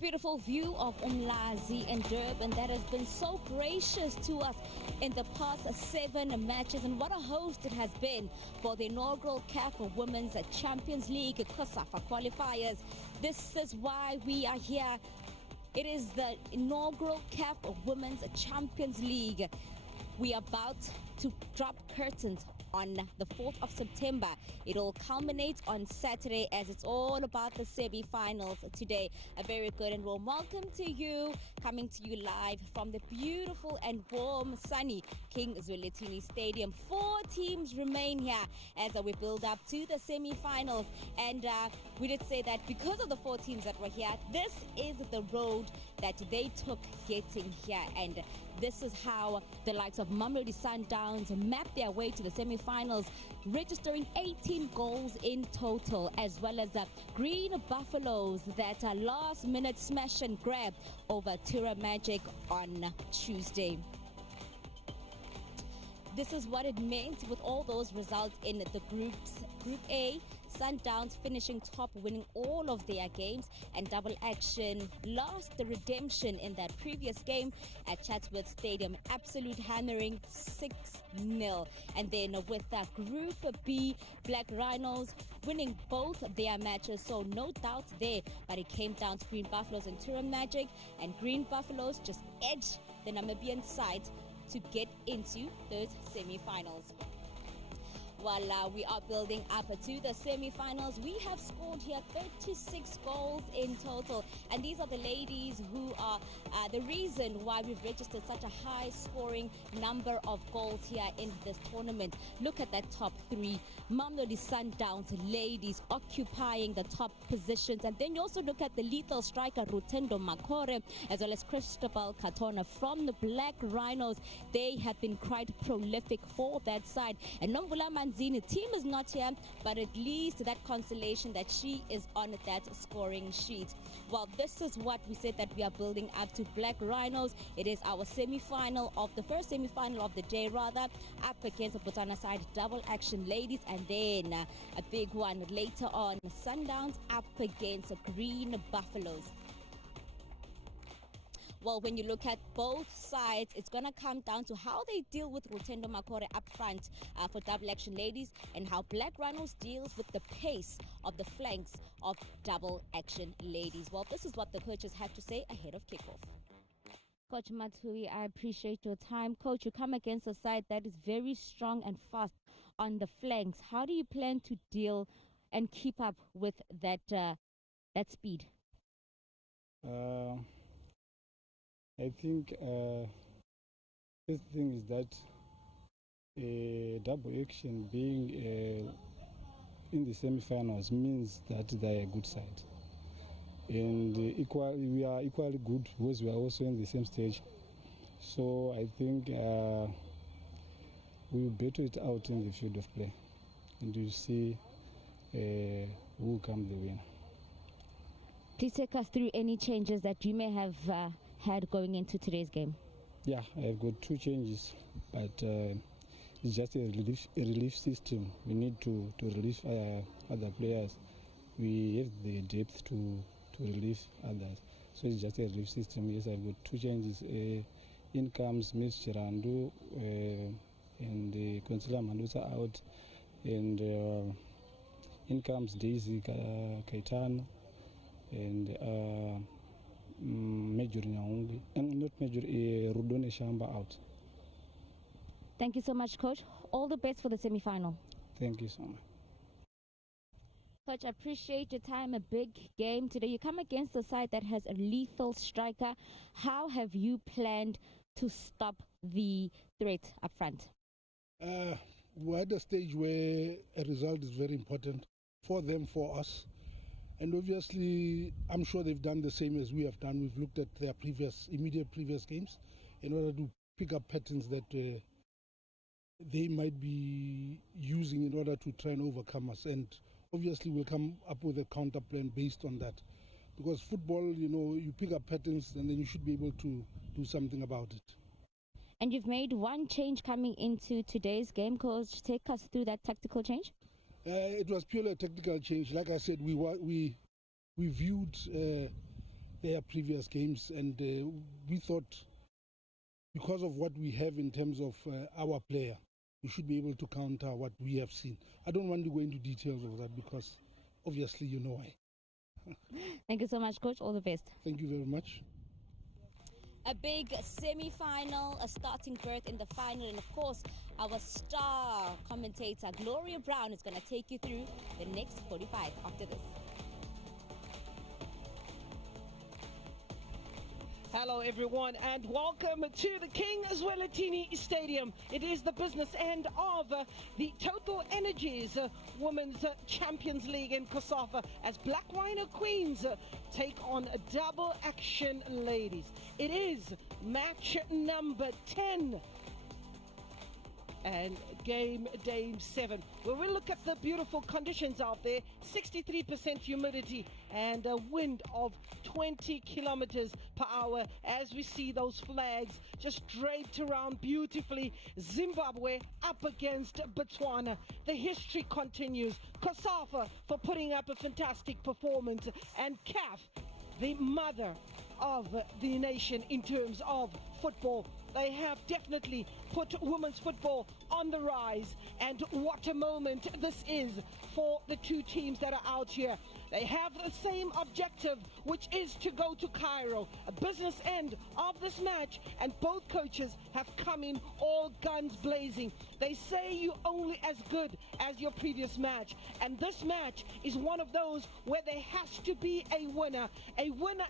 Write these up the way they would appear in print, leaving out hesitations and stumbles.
beautiful view of Umlazi and Durban that has been so gracious to us in the past 7 matches, and what a host it has been for the inaugural CAF Women's Champions League COSAFA qualifiers. This is why we are here. It is the inaugural CAF Women's Champions League. We are about to drop curtains on the 4th of September. It will culminate on Saturday as it's all about the semi-finals today. A very good and warm welcome to you, coming to you live from the beautiful and warm, sunny King Zwelithini Stadium. 4 teams remain here as we build up to the semi-finals. And we did say that because of the 4 teams that were here, this is the road that they took getting here. And this is how the likes of Mamelodi Sundowns mapped their way to the semi-finals, registering 18 goals in total, as well as Green Buffaloes that last-minute smash and grab over Tura Magic on Tuesday. This is what it meant with all those results in the groups. Group A, Sundowns finishing top, winning all of their games, and Double Action lost the redemption in that previous game at Chatsworth Stadium, absolute hammering 6-0. And then with Group B, Black Rhinos winning both their matches, so no doubt there, but it came down to Green Buffaloes and Tura Magic, and Green Buffaloes just edged the Namibian side to get into those semi-finals. While we are building up to the semi-finals, we have scored here 36 goals in total. And these are the ladies who are the reason why we've registered such a high-scoring number of goals here in this tournament. Look at that top 3. Mamelodi Sundowns ladies occupying the top positions. And then you also look at the lethal striker Rutendo Makore, as well as Cristobal Katona from the Black Rhinos. They have been quite prolific for that side. And Nombula the team is not here, but at least that consolation that she is on that scoring sheet. Well, this is what we said that we are building up to. Black Rhinos, it is our semi-final of the first semi-final of the day, rather, up against the Botswana side Double Action ladies, and then a big one later on, Sundowns up against Green Buffaloes. Well, when you look at both sides, it's going to come down to how they deal with Rutendo Makore up front for Double Action ladies, and how Black Rhinos deals with the pace of the flanks of Double Action ladies. Well, this is what the coaches have to say ahead of kickoff. Coach Matui, I appreciate your time. Coach, you come against a side that is very strong and fast on the flanks. How do you plan to deal and keep up with that speed? I think first thing is that Double Action being in the semi-finals means that they're a good side, and we are equally good because we are also in the same stage. So I think we will battle it out in the field of play, and you'll see who will come the winner. Please take us through any changes that you may have had going into today's game. Yeah, I've got 2 changes, but it's just a relief system. We need to relieve other players. We have the depth to relieve others, so it's just a relief system. Yes, I've got 2 changes. In comes Miss Chirandu and Consuela Mandusa out, and in comes Daisy Kaitana and Major Nyaungi, and not Major Rudone Shamba out. Thank you so much, Coach. All the best for the semi-final. Thank you so much. Coach, I appreciate your time. A big game today. You come against a side that has a lethal striker. How have you planned to stop the threat up front? We're at a stage where a result is very important for them, for us. And obviously, I'm sure they've done the same as we have done. We've looked at their immediate previous games in order to pick up patterns that they might be using in order to try and overcome us. And obviously, we'll come up with a counter plan based on that. Because football, you pick up patterns and then you should be able to do something about it. And you've made one change coming into today's game. Coach, take us through that tactical change. It was purely a tactical change. Like I said, we viewed their previous games, and we thought because of what we have in terms of our player, we should be able to counter what we have seen. I don't want to go into details of that because obviously you know why. Thank you so much, Coach. All the best. Thank you very much. A big semi-final, a starting berth in the final, and of course, our star commentator, Gloria Brown, is going to take you through the next 45 after this. Hello everyone and welcome to the King Zwelithini Stadium. It is the business end of the Total Energies Women's Champions League in COSAFA as Black Rhino Queens take on Double Action Ladies. It is match number 10 and game day 7. Well, we'll look at the beautiful conditions out there. 63% humidity and a wind of 20 kilometers per hour as we see those flags just draped around beautifully. Zimbabwe up against Botswana. The history continues. COSAFA for putting up a fantastic performance, and CAF, the mother of the nation in terms of football. They have definitely put women's football on the rise, and what a moment this is for the two teams that are out here. They have the same objective, which is to go to Cairo, a business end of this match, and both coaches have come in all guns blazing. They say you're only as good as your previous match, and this match is one of those where there has to be a winner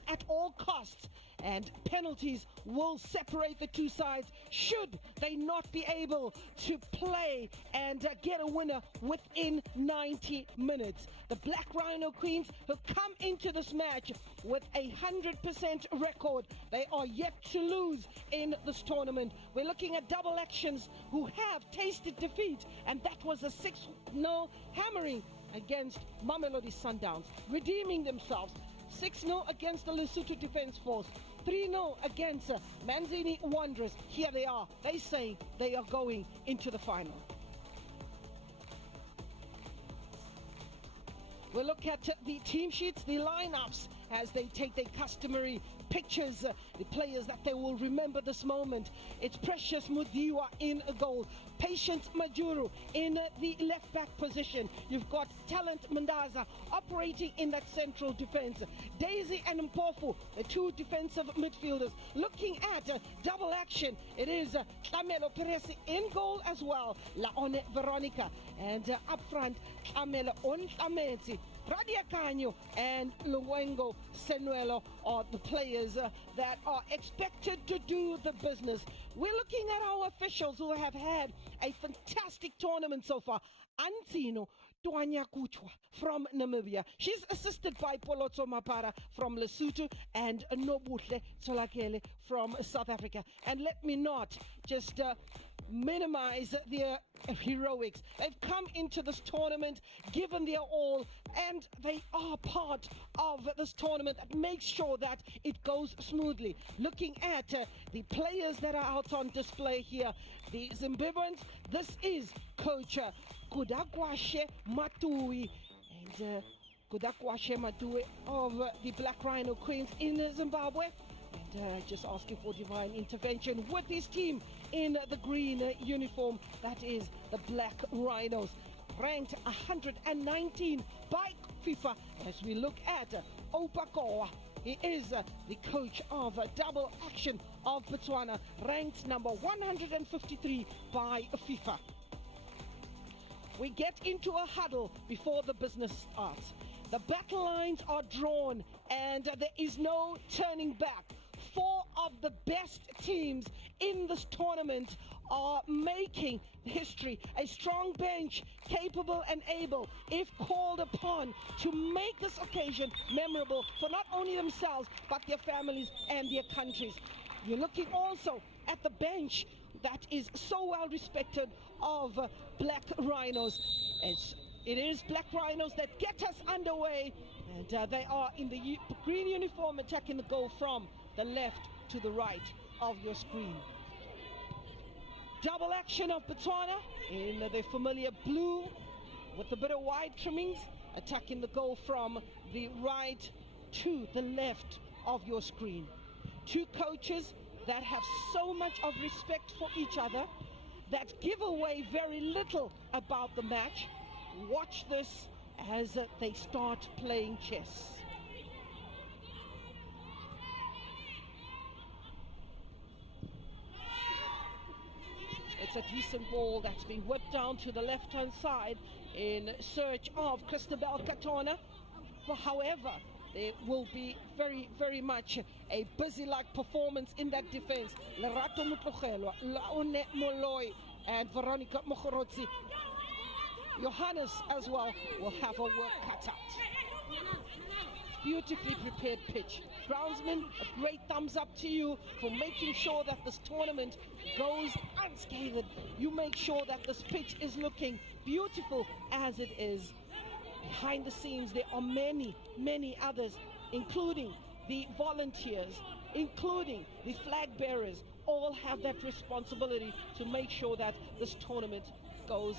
at all costs. And penalties will separate the two sides should they not be able to play and get a winner within 90 minutes. The Black Rhino Queens have come into this match with a 100% record. They are yet to lose in this tournament. We're looking at Double Actions who have tasted defeat, and that was a 6-0 hammering against Mamelodi Sundowns, redeeming themselves. 6-0 against the Lesotho Defence Force. 3-0 against Manzini Wanderers. Here they are. They say they are going into the final. We'll look at the team sheets, the lineups, as they take their customary pictures, the players that they will remember this moment. It's Precious Mudiwa in a goal. Patience Majuru in the left back position. You've got Talent Mandaza operating in that central defense. Daisy and Mpofu, the two defensive midfielders. Looking at double action, it is Tlamelo Peresi in goal as well. Laone Veronica, and up front, Tlamelo Ontlameti, Radia Canyo and Luengo Senuelo are the players that are expected to do the business. We're looking at our officials who have had a fantastic tournament so far. Antino Tuanya Kuchwa from Namibia. She's assisted by Polotso Mapara from Lesotho and Nobuhle Tsolakele from South Africa. And let me not just minimize their heroics. They've come into this tournament, given their all, and they are part of this tournament that makes sure that it goes smoothly. Looking at the players that are out on display here, the Zimbabweans, this is Coach Kudakwashe Matui, and Kudakwashe Matui of the Black Rhino Queens in Zimbabwe. And just asking for divine intervention with his team in the green uniform. That is the Black Rhinos, ranked 119 by FIFA. As we look at Opakoa, he is the coach of Double Action of Botswana, ranked number 153 by FIFA. We get into a huddle before the business starts. The battle lines are drawn and there is no turning back. 4 of the best teams in this tournament are making history. A strong bench, capable and able, if called upon, to make this occasion memorable for not only themselves, but their families and their countries. You're looking also at the bench that is so well respected of Black Rhinos. It is Black Rhinos that get us underway, and they are in the green uniform, attacking the goal from the left to the right of your screen. Double Action of Botswana in the familiar blue with a bit of white trimmings, attacking the goal from the right to the left of your screen. Two coaches that have so much of respect for each other, that give away very little about the match. Watch this as they start playing chess. It's a decent ball that's been whipped down to the left-hand side in search of Cristobal Katona. But however, there will be very much a busy-like performance in that defense. Lerato Mutlogelwa, Laone Moloi, and Veronica Mogorotsi. Johannes as well will have her work cut out. Beautifully prepared pitch. Groundsman, a great thumbs up to you for making sure that this tournament goes unscathed. You make sure that this pitch is looking beautiful as it is. Behind the scenes, there are many others, including the volunteers, including the flag bearers, all have that responsibility to make sure that this tournament goes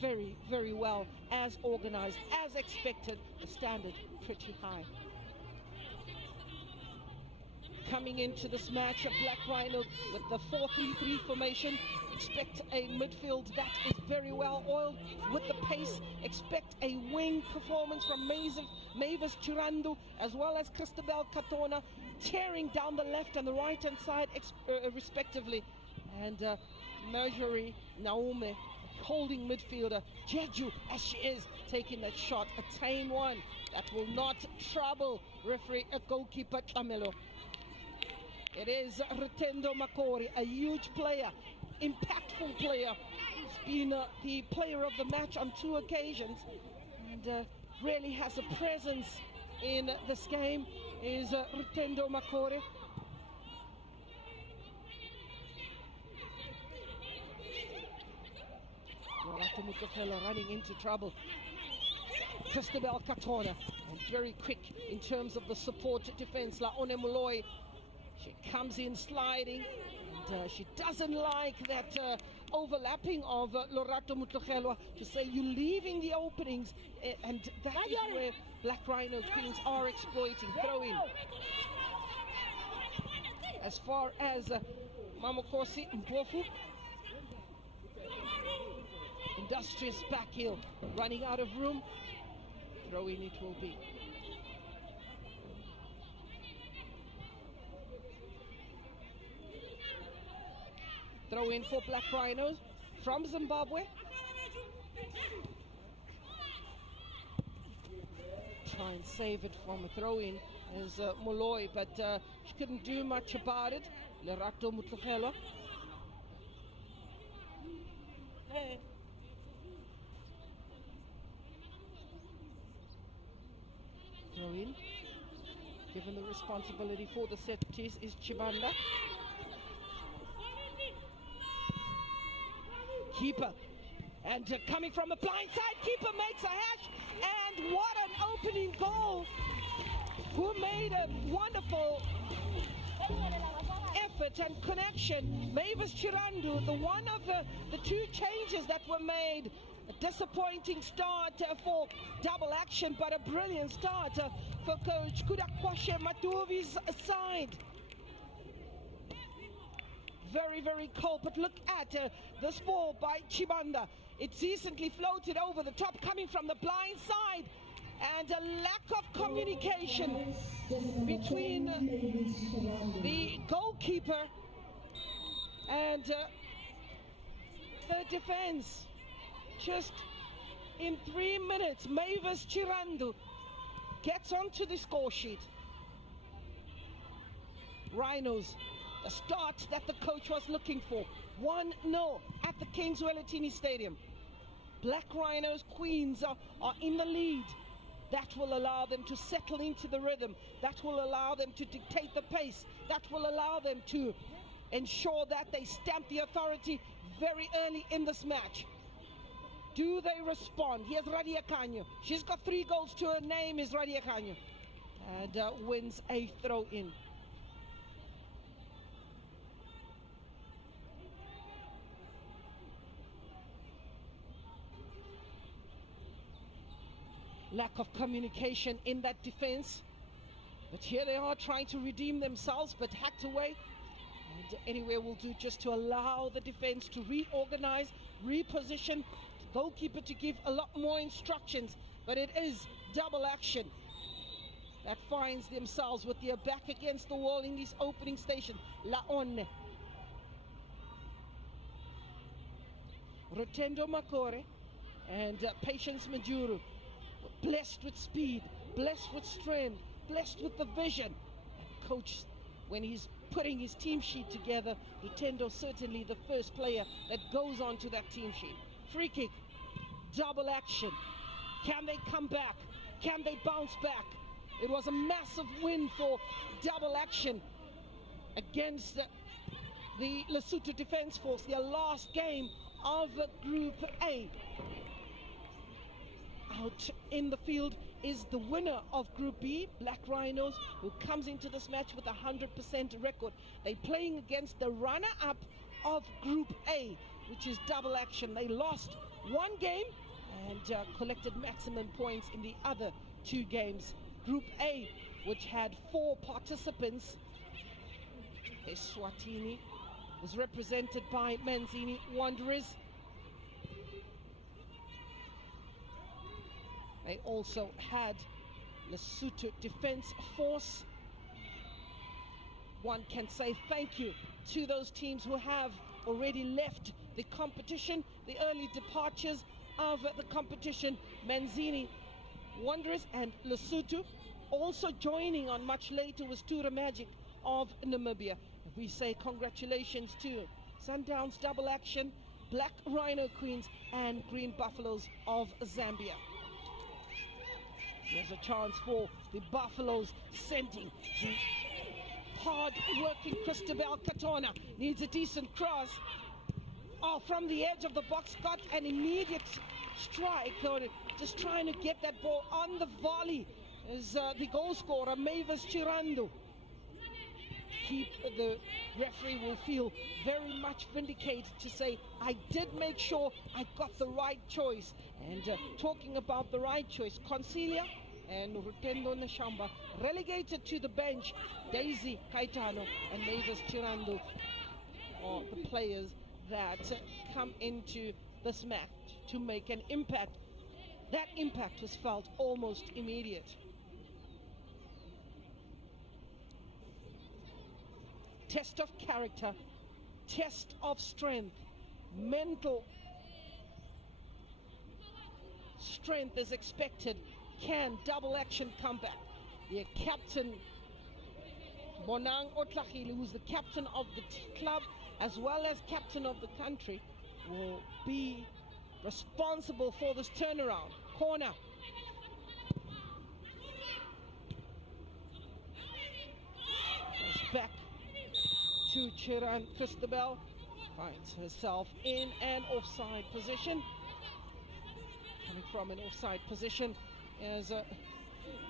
very well, as organized, as expected. The standard pretty high. Coming into this match, a Black Rhino with the 4-3-3 formation. Expect a midfield that is very well oiled with the pace. Expect a wing performance from Mavis Chirandu as well as Cristobal Katona, tearing down the left and the right hand side respectively. And Marjorie Naume, holding midfielder. Jeju, as she is, taking that shot. A tame one that will not trouble referee goalkeeper Tamelo. It is Rutendo Makori, a huge player, impactful player. He's been the player of the match on 2 occasions and really has a presence in this game, is Rutendo Makori. Lorato Mutokelo running into trouble. Cristobal Katona, and very quick in terms of the support defense. Laone Moloi, she comes in sliding, and she doesn't like that overlapping of Lorato Mutokelo, to say you're leaving the openings, and that is where Black Rhino Queens are exploiting. Throw in. As far as Mamokosi Mpofu, industrious back heel, running out of room. Throw in it will be. Throw in for Black Rhinos from Zimbabwe. Try and save it from a throw in is Moloi, but she couldn't do much about it. Lerato Mutlogelo. Throw in. Given the responsibility for the set piece is Chibanda. Keeper, and coming from the blind side, keeper makes a hash, and what an opening goal. Who made a wonderful effort and connection. Mavis Chirandu, the one of the 2 changes that were made. A disappointing start for double action, but a brilliant start for coach Kudakwashe Matuvi's side. Very cold, but look at this ball by Chibanda. It's decently floated over the top, coming from the blind side, and a lack of communication between the goalkeeper and the defense. Just in 3 minutes, Mavis Chirandu gets onto the score sheet. Rhinos, the start that the coach was looking for. 1-0 at the Kings Welitini Stadium. Black Rhinos Queens are in the lead. That will allow them to settle into the rhythm. That will allow them to dictate the pace. That will allow them to ensure that they stamp the authority very early in this match. Do they respond? Here's Radia Kanyo. She's got 3 goals to her name, is Radia Kanyo. And wins a throw-in. Lack of communication in that defense. But here they are trying to redeem themselves, but hacked away. And anywhere will do just to allow the defense to reorganize, reposition, the goalkeeper to give a lot more instructions. But it is double action that finds themselves with their back against the wall in this opening station. Laone. Rotendo Makore and Patience Majuru, blessed with speed, blessed with strength, blessed with the vision. And coach, when he's putting his team sheet together, Rotendo certainly the first player that goes onto that team sheet. Free kick, double action. Can they come back? Can they bounce back? It was a massive win for double action against the Lesotho Defence Force, their last game of Group A. Out in the field is the winner of Group B, Black Rhinos, who comes into this match with a 100% record. They're playing against the runner-up of Group A, which is double action. They lost one game and collected maximum points in the other two games. Group A, which had 4 participants, Eswatini, was represented by Manzini Wanderers. They also had Lesotho Defence Force. One can say thank you to those teams who have already left the competition, the early departures of the competition. Manzini Wanderers and Lesotho. Also joining on much later was Tura Magic of Namibia. We say congratulations to Sundowns Double Action, Black Rhino Queens and Green Buffaloes of Zambia. There's a chance for the Buffaloes, sending the hard-working Christabel Katona. Needs a decent cross. Oh, from the edge of the box, got an immediate strike. Just trying to get that ball on the volley is the goal scorer, Mavis Chirando. The referee will feel very much vindicated to say, I did make sure I got the right choice. And talking about the right choice, Consilia and Rutendo Nashamba relegated to the bench. Daisy Caetano and Mavis Chirando are the players that come into this match to make an impact. That impact was felt almost immediate. Test of character, test of strength, mental strength is expected. Can double action come back? Their captain, Bonang Otlahile, who's the captain of the club as well as captain of the country, will be responsible for this turnaround. Corner. Goes back to Chiran. Christabel finds herself in an offside position. Coming from an offside position is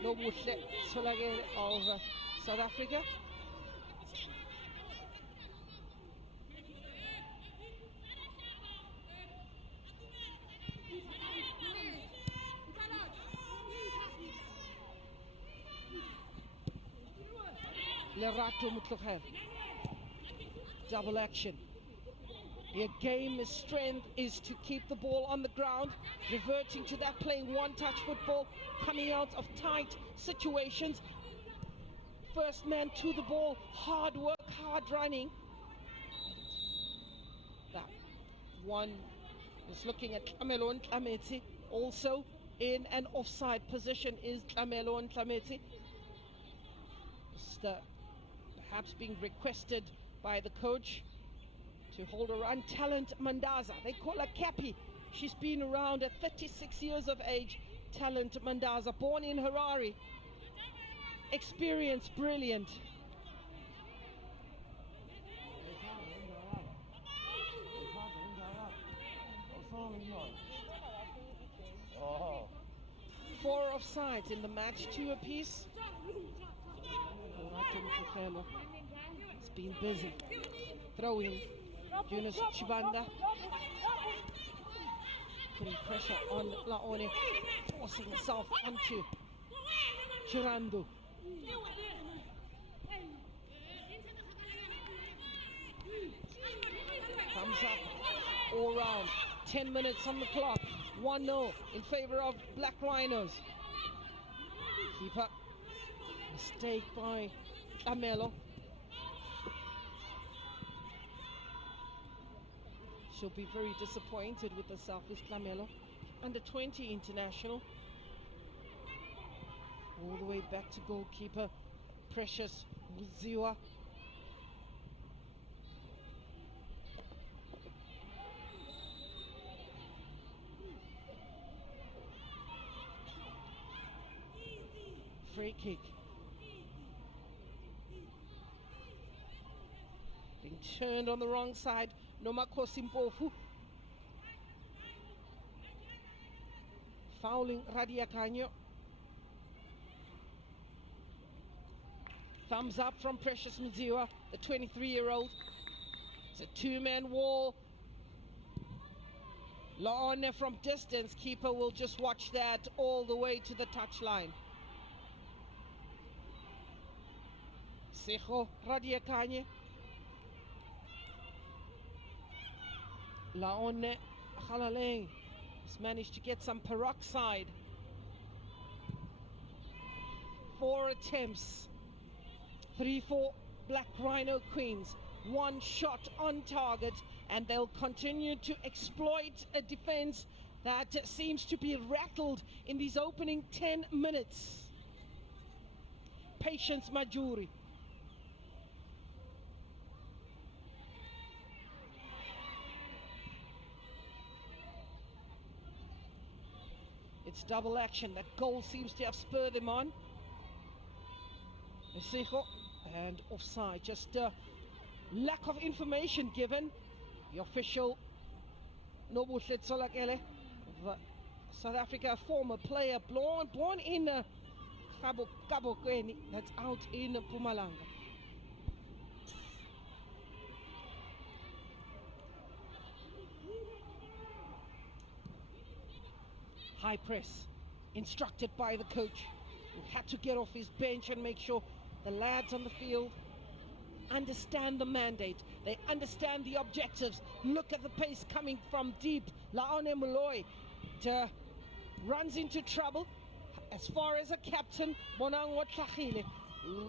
Nobuhle Solage of South Africa. Lerato Mutlogel. Double action. Their game is strength is to keep the ball on the ground, reverting to that playing one-touch football, coming out of tight situations. First man to the ball, hard work, hard running. That one is looking at Tlamelon Tlameti. Also in an offside position is Tlamelon Tlameti. Just perhaps being requested by the coach to hold a run. Talent Mandaza, they call her Cappy. She's been around at 36 years of age. Talent Mandaza, born in Harare. Experience, brilliant. Four offsides in the match, 2 apiece. It's been busy. Throwing. Yunus Chibanda putting pressure on Laone, forcing himself onto Chirando. Thumbs up all round. 10 minutes on the clock. 1-0 in favor of Black Rhinos. Keeper. Mistake by Camelo. She'll be very disappointed with herself, is Camelo. Under 20 international. All the way back to goalkeeper Precious Muziwa. Free kick. Being turned on the wrong side. Nomakosi Mpofu. Fouling Radiakanyo. Thumbs up from Precious Muziwa, the 23-year-old. It's a two-man wall. Laone from distance. Keeper will just watch that all the way to the touchline. Sejo Radiakanye. Laone Halaleng has managed to get some peroxide. 4 attempts. 3-4 Black Rhino Queens. 1 shot on target, and they'll continue to exploit a defense that seems to be rattled in these opening 10 minutes. Patience Majuri. It's double action. That goal seems to have spurred them on. Esijo and offside. Just lack of information given. The official Nobu Tsolakele of South Africa, former player, born in Kabokweni, that's out in Mpumalanga. High press, instructed by the coach, who had to get off his bench and make sure the lads on the field understand the mandate. They understand the objectives. Look at the pace coming from deep. Laone Moloi runs into trouble. As far as a captain, Bonangwa Tlhagile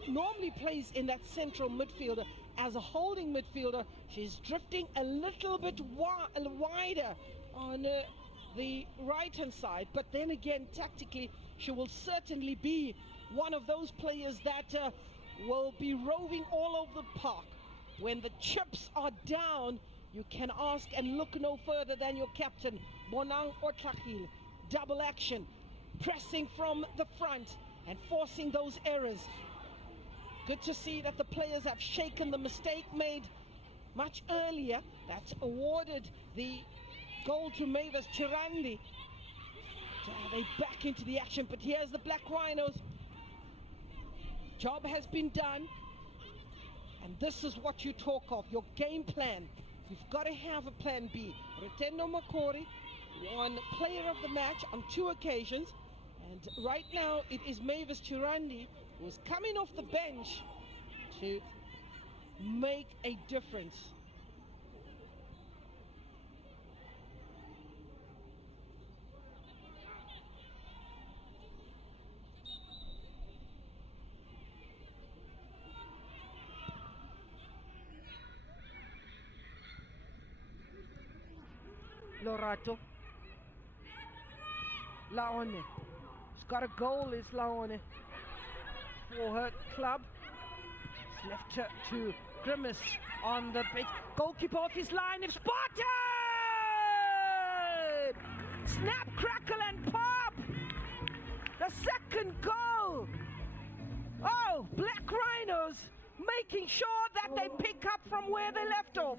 normally plays in that central midfielder. As a holding midfielder, she's drifting a little bit wider on the right-hand side, but then again, tactically, she will certainly be one of those players that will be roving all over the park. When the chips are down, you can ask and look no further than your captain, Bonang Otlhagile. Double action, pressing from the front and forcing those errors. Good to see that the players have shaken the mistake made much earlier that awarded the goal to Mavis Chirandi. They back into the action, but here's the Black Rhinos. Job has been done, and this is what you talk of, your game plan. You've got to have a plan B. Retendo Makori won player of the match on 2 occasions, and right now it is Mavis Chirandi who's coming off the bench to make a difference. Lorato. Laone. She's got a goal, is Laone, for her club. It's left her to Grimace on the big goalkeeper off his line. It's spotted! Snap, crackle and pop! The second goal! Oh, Black Rhinos making sure that they pick up from where they left off.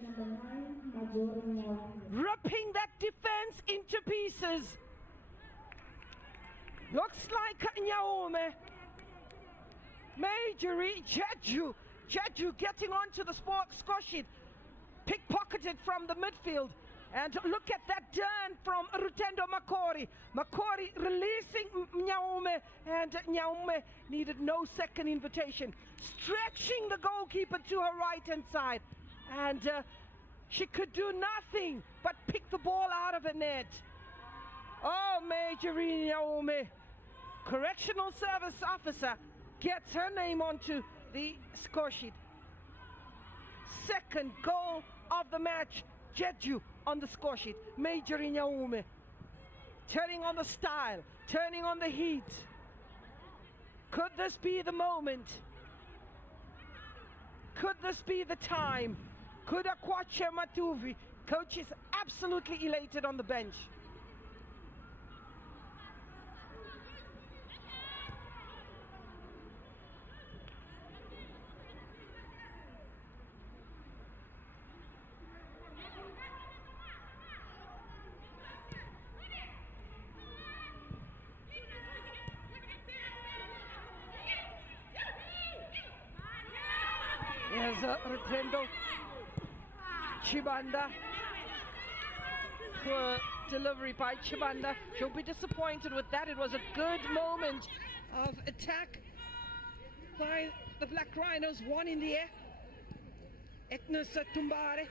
Ripping that defense into pieces. Looks like Nyaume. Majorie Jeju getting onto the score sheet. Pickpocketed from the midfield. And look at that turn from Rutendo Makori. Makori releasing Nyaume, and Nyaume needed no second invitation. Stretching the goalkeeper to her right-hand side. And she could do nothing but pick the ball out of the net. Oh, Majorie Nyaume, correctional service officer, gets her name onto the score sheet. Second goal of the match, Jeju on the score sheet. Major Nyaume turning on the style, turning on the heat. Could this be the moment? Could this be the time? Could Akwache Matuvi? Coach is absolutely elated on the bench. Here's Rutendo Chibanda. Poor delivery by Chibanda. She'll be disappointed with that. It was a good moment of attack by the Black Rhinos. One in the air. Agnes Tumbare.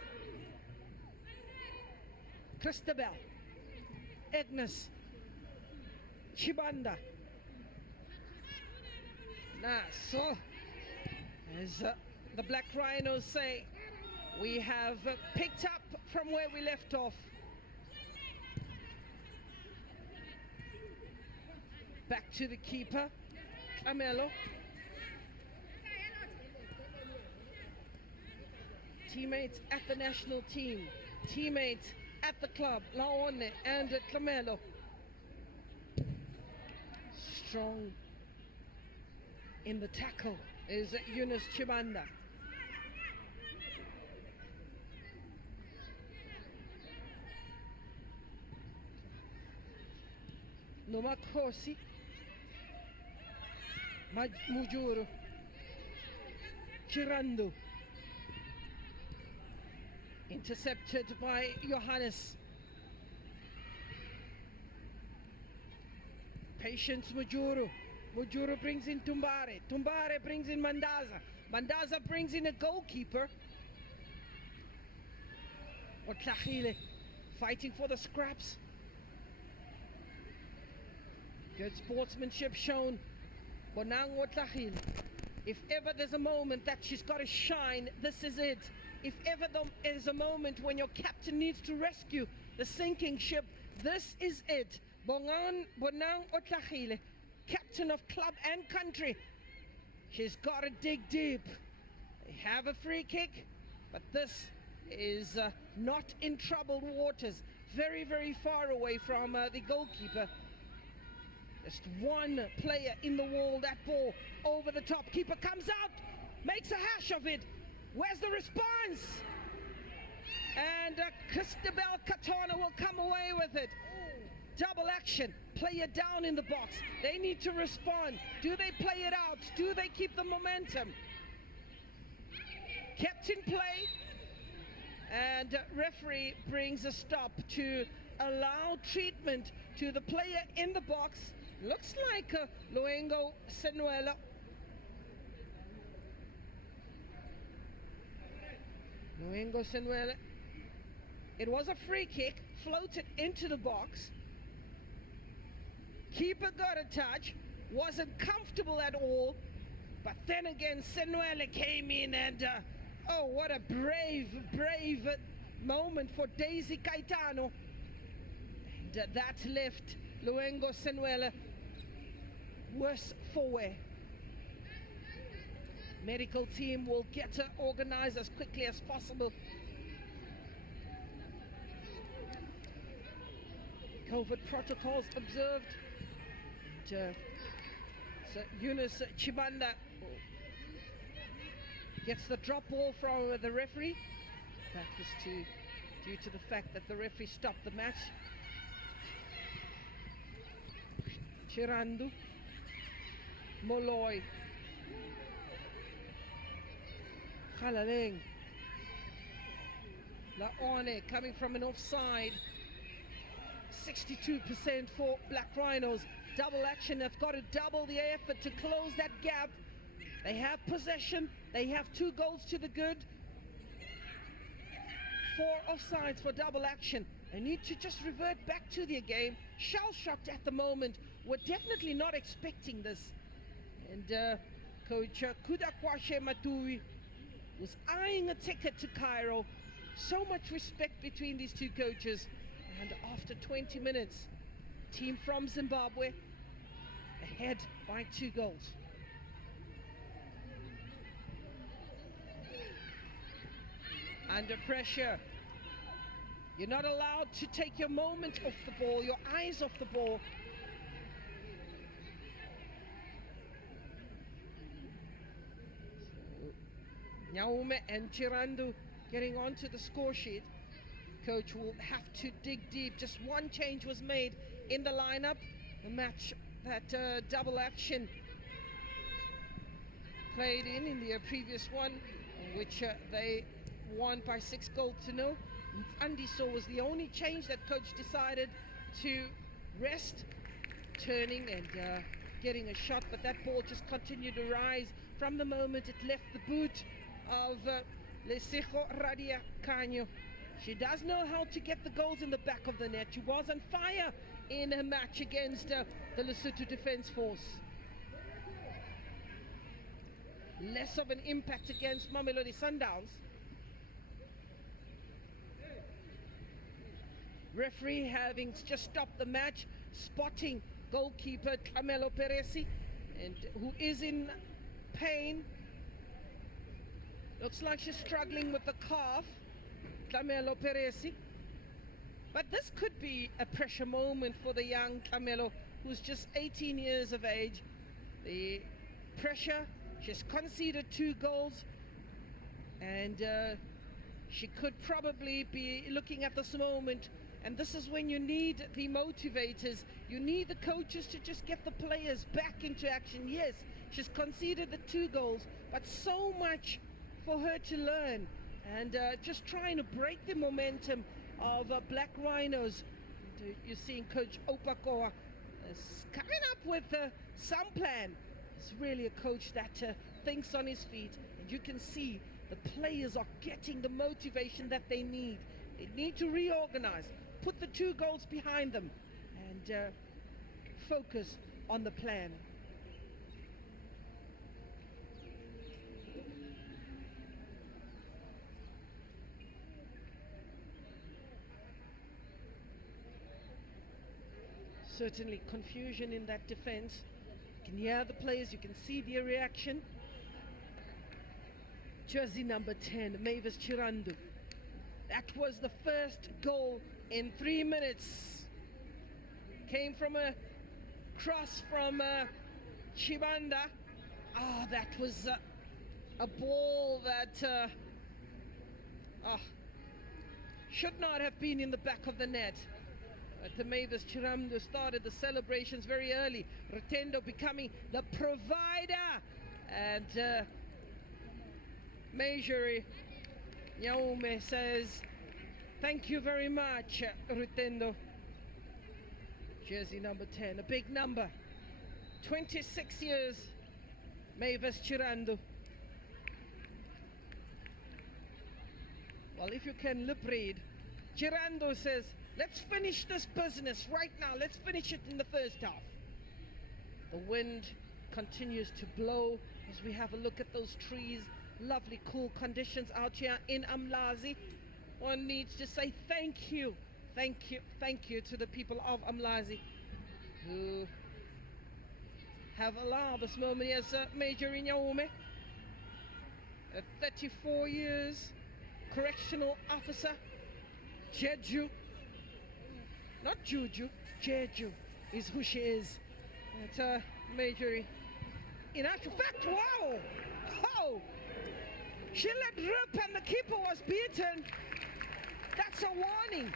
Christabel. Agnes. Chibanda. So as the Black Rhinos say, we have picked up from where we left off. Back to the keeper, Camelo. Teammates at the national team, teammates at the club, Laone and Camelo. Strong in the tackle is Eunice Chibanda. Nomakhosi Mujuru Chirando, intercepted by Johannes. Patience Mujuru. Mujuru brings in Tumbare. Tumbare brings in Mandaza. Mandaza brings in a goalkeeper. Otlachile fighting for the scraps. Good sportsmanship shown. Bonang Otlachile. If ever there's a moment that she's got to shine, this is it. If ever there is a moment when your captain needs to rescue the sinking ship, this is it. Bonang Otlachile, captain of club and country. She's got to dig deep. They have a free kick, but this is not in troubled waters. Very, very far away from the goalkeeper. Just one player in the wall, that ball over the top. Keeper comes out, makes a hash of it. Where's the response? And Christabel Katona will come away with it. Double action, player down in the box. They need to respond. Do they play it out? Do they keep the momentum? Kept in play, and referee brings a stop to allow treatment to the player in the box. Looks like Luengo Senuela. Luengo Senuela. It was a free kick, floated into the box. Keeper got a touch, wasn't comfortable at all, but then again Senuela came in and oh, what a brave moment for Daisy Caetano. And that left Luengo Senuela worse for wear. Medical team will get her organized as quickly as possible. COVID protocols observed. So Eunice Chibanda gets the drop ball from the referee. That was due to the fact that the referee stopped the match. Chirandu, Molloy, Khalaleng, Laone coming from an offside. 62% for Black Rhinos. Double action, they've got to double the effort to close that gap. They have possession, they have 2 goals to the good. 4 offsides for double action. They need to just revert back to their game. Shell-shocked at the moment. We're definitely not expecting this. And Coach Kudakwashe Matui was eyeing a ticket to Cairo. So much respect between these 2 coaches. And after 20 minutes, team from Zimbabwe ahead by 2 goals. Under pressure. You're not allowed to take your moment off the ball, your eyes off the ball. So, Nyaume and Chirandu getting onto the score sheet. Coach will have to dig deep. Just one change was made in the lineup. The match that double action played in the previous one, in which they won by 6 goals to 0. Andiso was the only change that coach decided to rest, turning and getting a shot, but that ball just continued to rise from the moment it left the boot of Lesego Radia Canyo. She does know how to get the goals in the back of the net. She was on fire in her match against the Lesotho Defence Force. Less of an impact against Mamelodi Sundowns. Referee having just stopped the match, spotting goalkeeper Camelo Peresi, and who is in pain. Looks like she's struggling with the calf, Camelo Peresi. But this could be a pressure moment for the young Camelo, who's just 18 years of age. The pressure, she's conceded 2 goals, and she could probably be looking at this moment. And this is when you need the motivators. You need the coaches to just get the players back into action. Yes, she's conceded the 2 goals, but so much for her to learn. And just trying to break the momentum of Black Rhinos. And, you're seeing Coach Opakoa coming up with some plan. He's really a coach that thinks on his feet. And you can see the players are getting the motivation that they need. They need to reorganize. Put the 2 goals behind them and focus on the plan. Certainly confusion in that defense. You can hear the players, you can see their reaction. Jersey number 10, Mavis Chirandu. That was the first goal in 3 minutes. Came from a cross from Chibanda. That was a ball that should not have been in the back of the net. But the Mavis Chirandu started the celebrations very early. Rutendo becoming the provider. And Majori Nyaume says, thank you very much, Rutendo. Jersey number 10, a big number. 26 years, Mavis Chirandu. Well, if you can lip read, Chirandu says, let's finish this business right now. Let's finish it in the first half. The wind continues to blow as we have a look at those trees. Lovely cool conditions out here in Umlazi. One needs to say thank you to the people of Umlazi who have allowed this moment. Yes, Major Nyaume, 34 years, correctional officer, Jeju, not Juju, Jeju is who she is. It's Major. In actual fact, wow! Oh! She let rip and the keeper was beaten. That's a warning.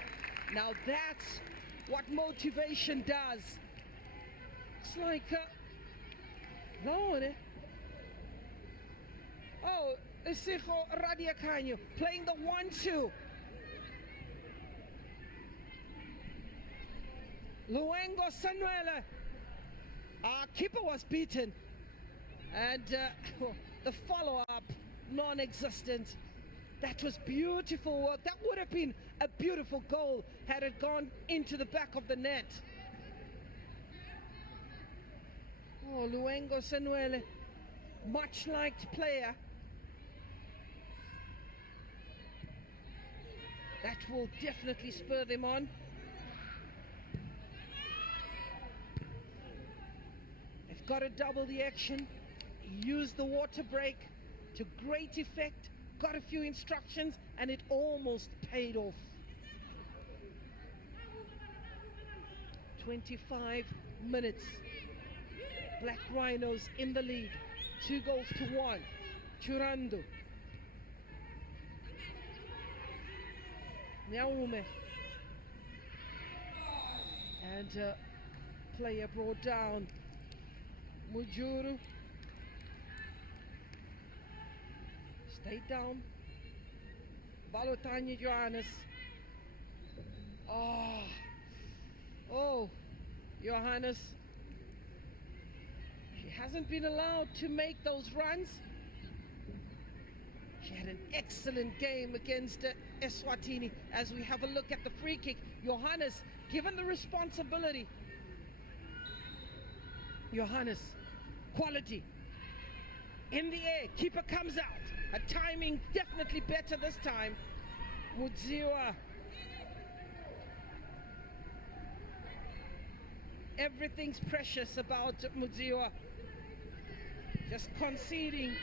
Now that's what motivation does. It's like, Lesego Radia Canyo playing the 1-2. Luengo Sanuele. Our keeper was beaten, and the follow-up non-existent. That was beautiful work. That would have been a beautiful goal had it gone into the back of the net. Oh, Luengo Sanuele, much liked player. That will definitely spur them on. They've got to double the action, use the water break to great effect, got a few instructions, and it almost paid off. 25 minutes. Black Rhinos in the lead, 2-1. Churando. Nyaume. And player brought down. Mujuru. Stay down. Balotanya Johannes. Oh, Johannes. She hasn't been allowed to make those runs. She had an excellent game against Eswatini. As we have a look at the free kick, Johannes given the responsibility. Johannes, quality. In the air, keeper comes out. Her timing definitely better this time. Mudziwa. Everything's precious about Mudziwa. Just conceding,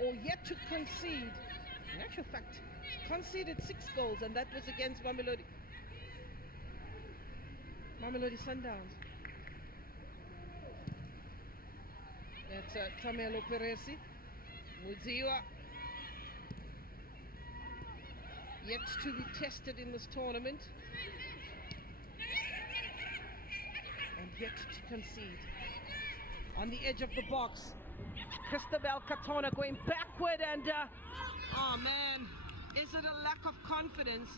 or yet to concede. In actual fact, she conceded 6 goals, and that was against Mamelodi Sundowns. That's Camelo Peresi. Mudziwa, yet to be tested in this tournament, and yet to concede. On the edge of the box, Christabel Katona going backward, and oh man, is it a lack of confidence?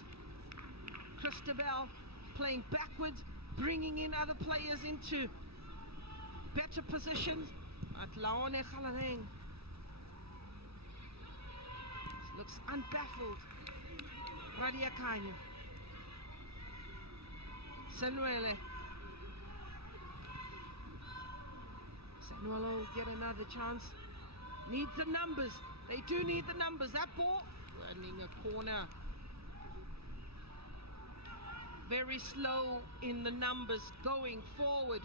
Christabel playing backwards, bringing in other players into better positions. At Laone Khalareng looks unbaffled. Radia Kanya. Sanuele. Sanuele will get another chance. Needs the numbers. They do need the numbers. That ball running a corner. Very slow in the numbers going forward.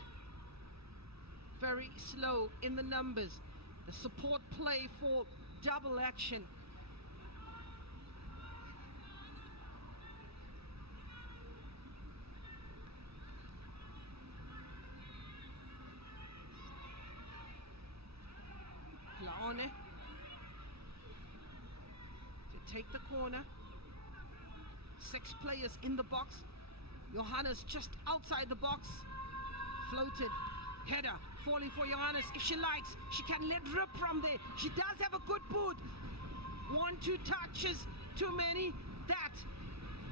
Very slow in the numbers. The support play for double action. Laone to take the corner. 6 players in the box. Johannes just outside the box. Floated. Header falling for Johannes. If she likes, she can let rip from there. She does have a good boot. 1-2 touches too many. That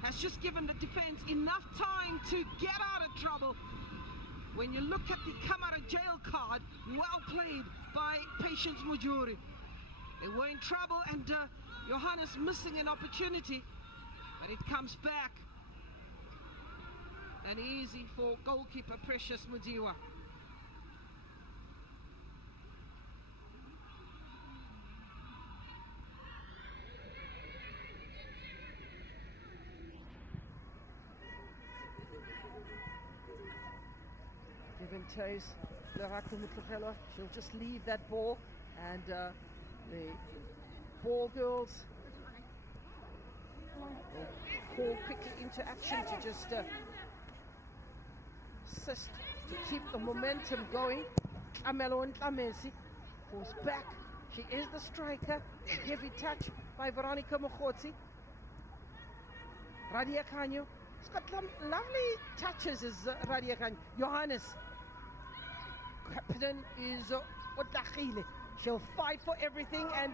has just given the defense enough time to get out of trouble. When you look at the come out of jail card, well played by Patience Mujuri. They were in trouble, and Johannes missing an opportunity, but it comes back. And easy for goalkeeper Precious Mudiwa. Give him chase. She'll just leave that ball, and the ball girls will call quickly into action to just assist to keep the momentum going. Amelo Nkamesi falls back. She is the striker. Heavy touch by Veronica Mokhotsi. Radia Kanyo. It's got lovely touches, is Radia Kanyo. Johannes. Captain is Otakhile. She'll fight for everything, and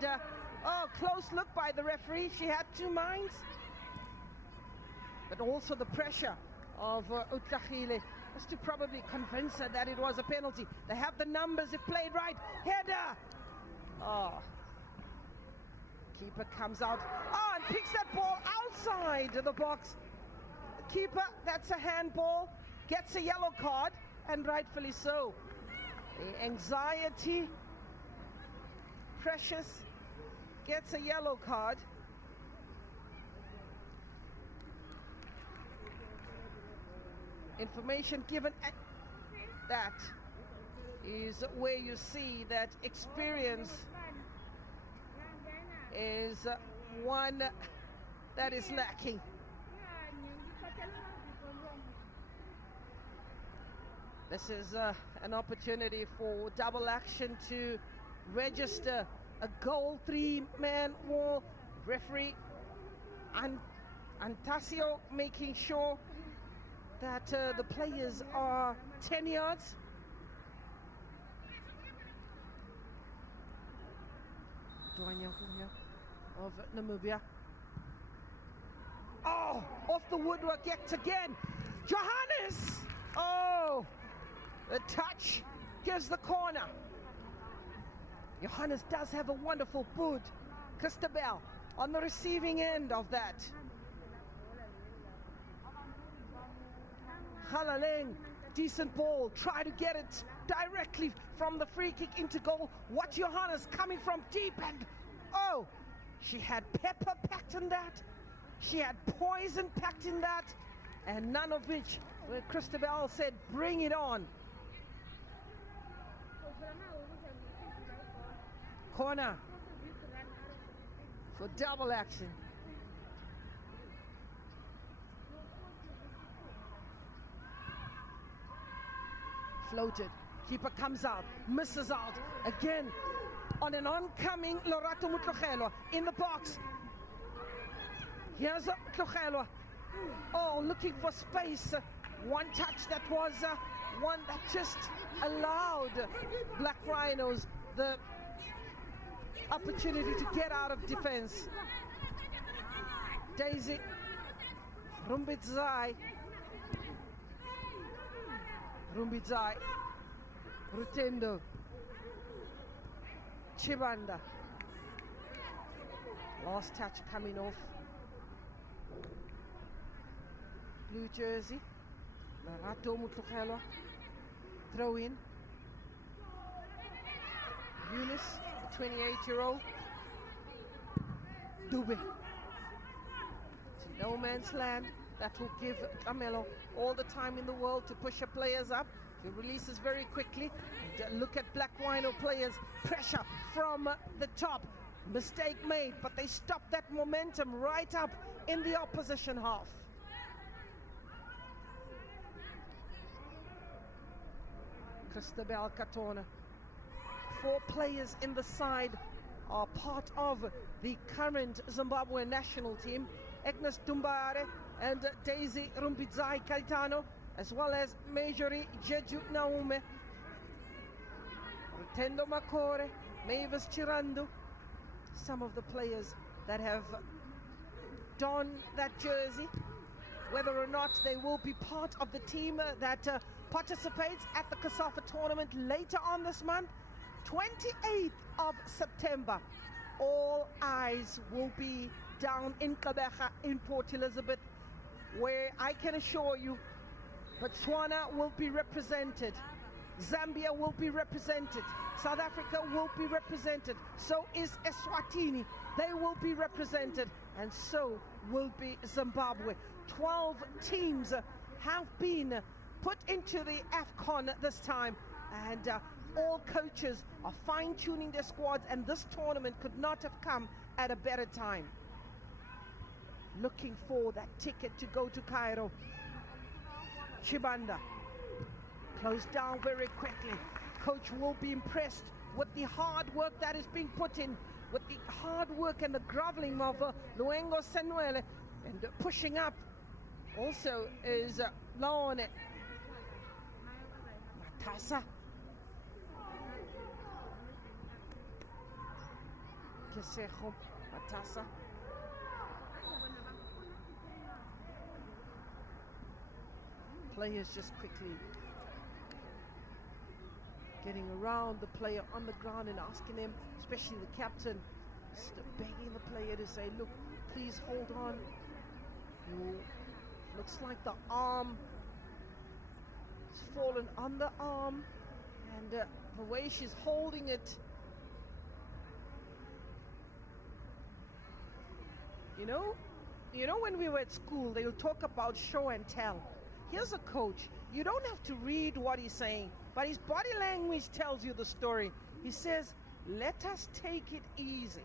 close look by the referee. She had 2 minds, but also the pressure of Otakhile just to probably convince her that it was a penalty. They have the numbers, if played right. Header! Oh. Keeper comes out. Oh, and picks that ball outside the box. Keeper, that's a handball. Gets a yellow card, and rightfully so. The anxiety. Precious gets a yellow card. Information given at that is where you see that experience is one that is lacking. This is an opportunity for Double Action to register a goal, 3-man wall. Referee Antasio making sure that the players are 10 yards. Of Namibia. Oh, off the woodwork yet again. Johannes! Oh, the touch gives the corner. Johannes does have a wonderful boot. Christabel on the receiving end of that. Halaleng, decent ball. Try to get it directly from the free kick into goal. Watch Johannes coming from deep, and oh, she had pepper packed in that. She had poison packed in that, and none of which, where Christabel said, bring it on. Corner for Double Action. Floated. Keeper comes out, misses out. Again, on an oncoming Lorato Mutlogelwa in the box. Here's Mutlogelwa. Oh, looking for space. One touch that was one that just allowed Black Rhinos the opportunity to get out of defense. Daisy Rumbidzai. Rutendo. Chibanda. Last touch coming off. Blue jersey. Larato Mutlogelwa. Throw in. Eunice, 28-year-old. Dube. To no man's land. That will give Camelo all the time in the world to push her players up. He releases very quickly. And look at Black Rhino players. Pressure from the top. Mistake made, but they stop that momentum right up in the opposition half. Christabel Katona. 4 players in the side are part of the current Zimbabwe national team. Agnes Dumbare and Daisy Rumbidzai Caetano, as well as Majori Jeju Naume, Rutendo Makore, Mavis Chirandu, some of the players that have donned that jersey. Whether or not they will be part of the team that participates at the COSAFA tournament later on this month, 28th of September, all eyes will be down in Kabeja in Port Elizabeth, where I can assure you Botswana will be represented, Zambia will be represented, South Africa will be represented, so is Eswatini, they will be represented, and so will be Zimbabwe. 12 teams have been put into the AFCON this time, and all coaches are fine-tuning their squads, and this tournament could not have come at a better time. Looking for that ticket to go to Cairo. Chibanda closed down very quickly. Coach will be impressed with the hard work that is being put in, with the hard work and the groveling of Luengo Senuele, and pushing up also is Laone Matassa. Kesejo Matassa. Players just quickly getting around the player on the ground and asking him, especially the captain, just begging the player to say, look, please hold on. Looks like the arm has fallen on the arm, and the way she's holding it, you know when we were at school, they'll talk about show and tell. Here's a coach. You don't have to read what he's saying, but his body language tells you the story. He says, let us take it easy.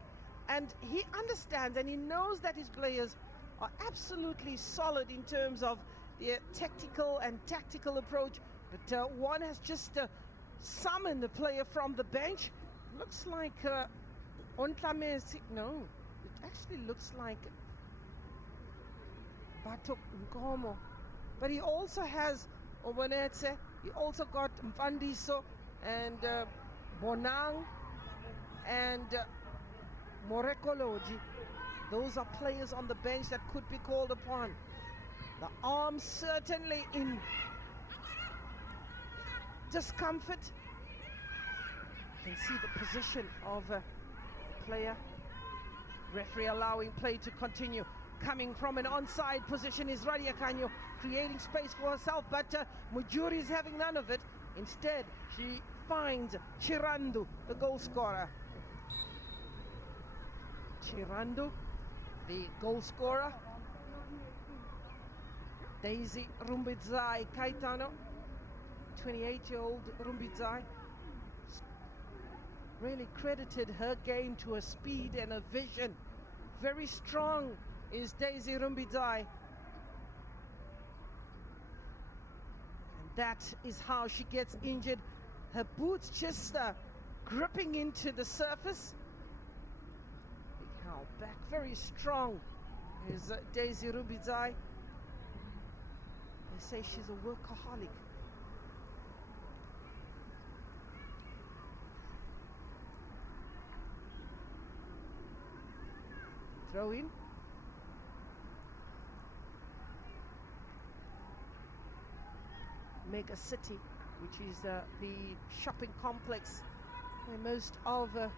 And he understands and he knows that his players are absolutely solid in terms of their technical and tactical approach. But one has just summoned a player from the bench. Looks like Ontlamesi. No, it actually looks like Batok Nkomo. But he also has Obonetse, he also got Mfandiso and Bonang and Morekoloji. Those are players on the bench that could be called upon. The arm certainly in discomfort. You can see the position of a player. Referee allowing play to continue. Coming from an onside position is Radia Kanyo, creating space for herself, but Mujuri is having none of it. Instead, she finds Chirandu, the goal scorer. Chirandu, the goal scorer. Daisy Rumbidzai Kaitano, 28-year-old Rumbidzai, really credited her game to her speed and her vision. Very strong is Daisy Rumbidzai. And that is how she gets injured. Her boots just gripping into the surface. Big Hal back, very strong is Daisy Rumbidzai. They say she's a workaholic. Throw in. Mega City, which is the shopping complex where most of the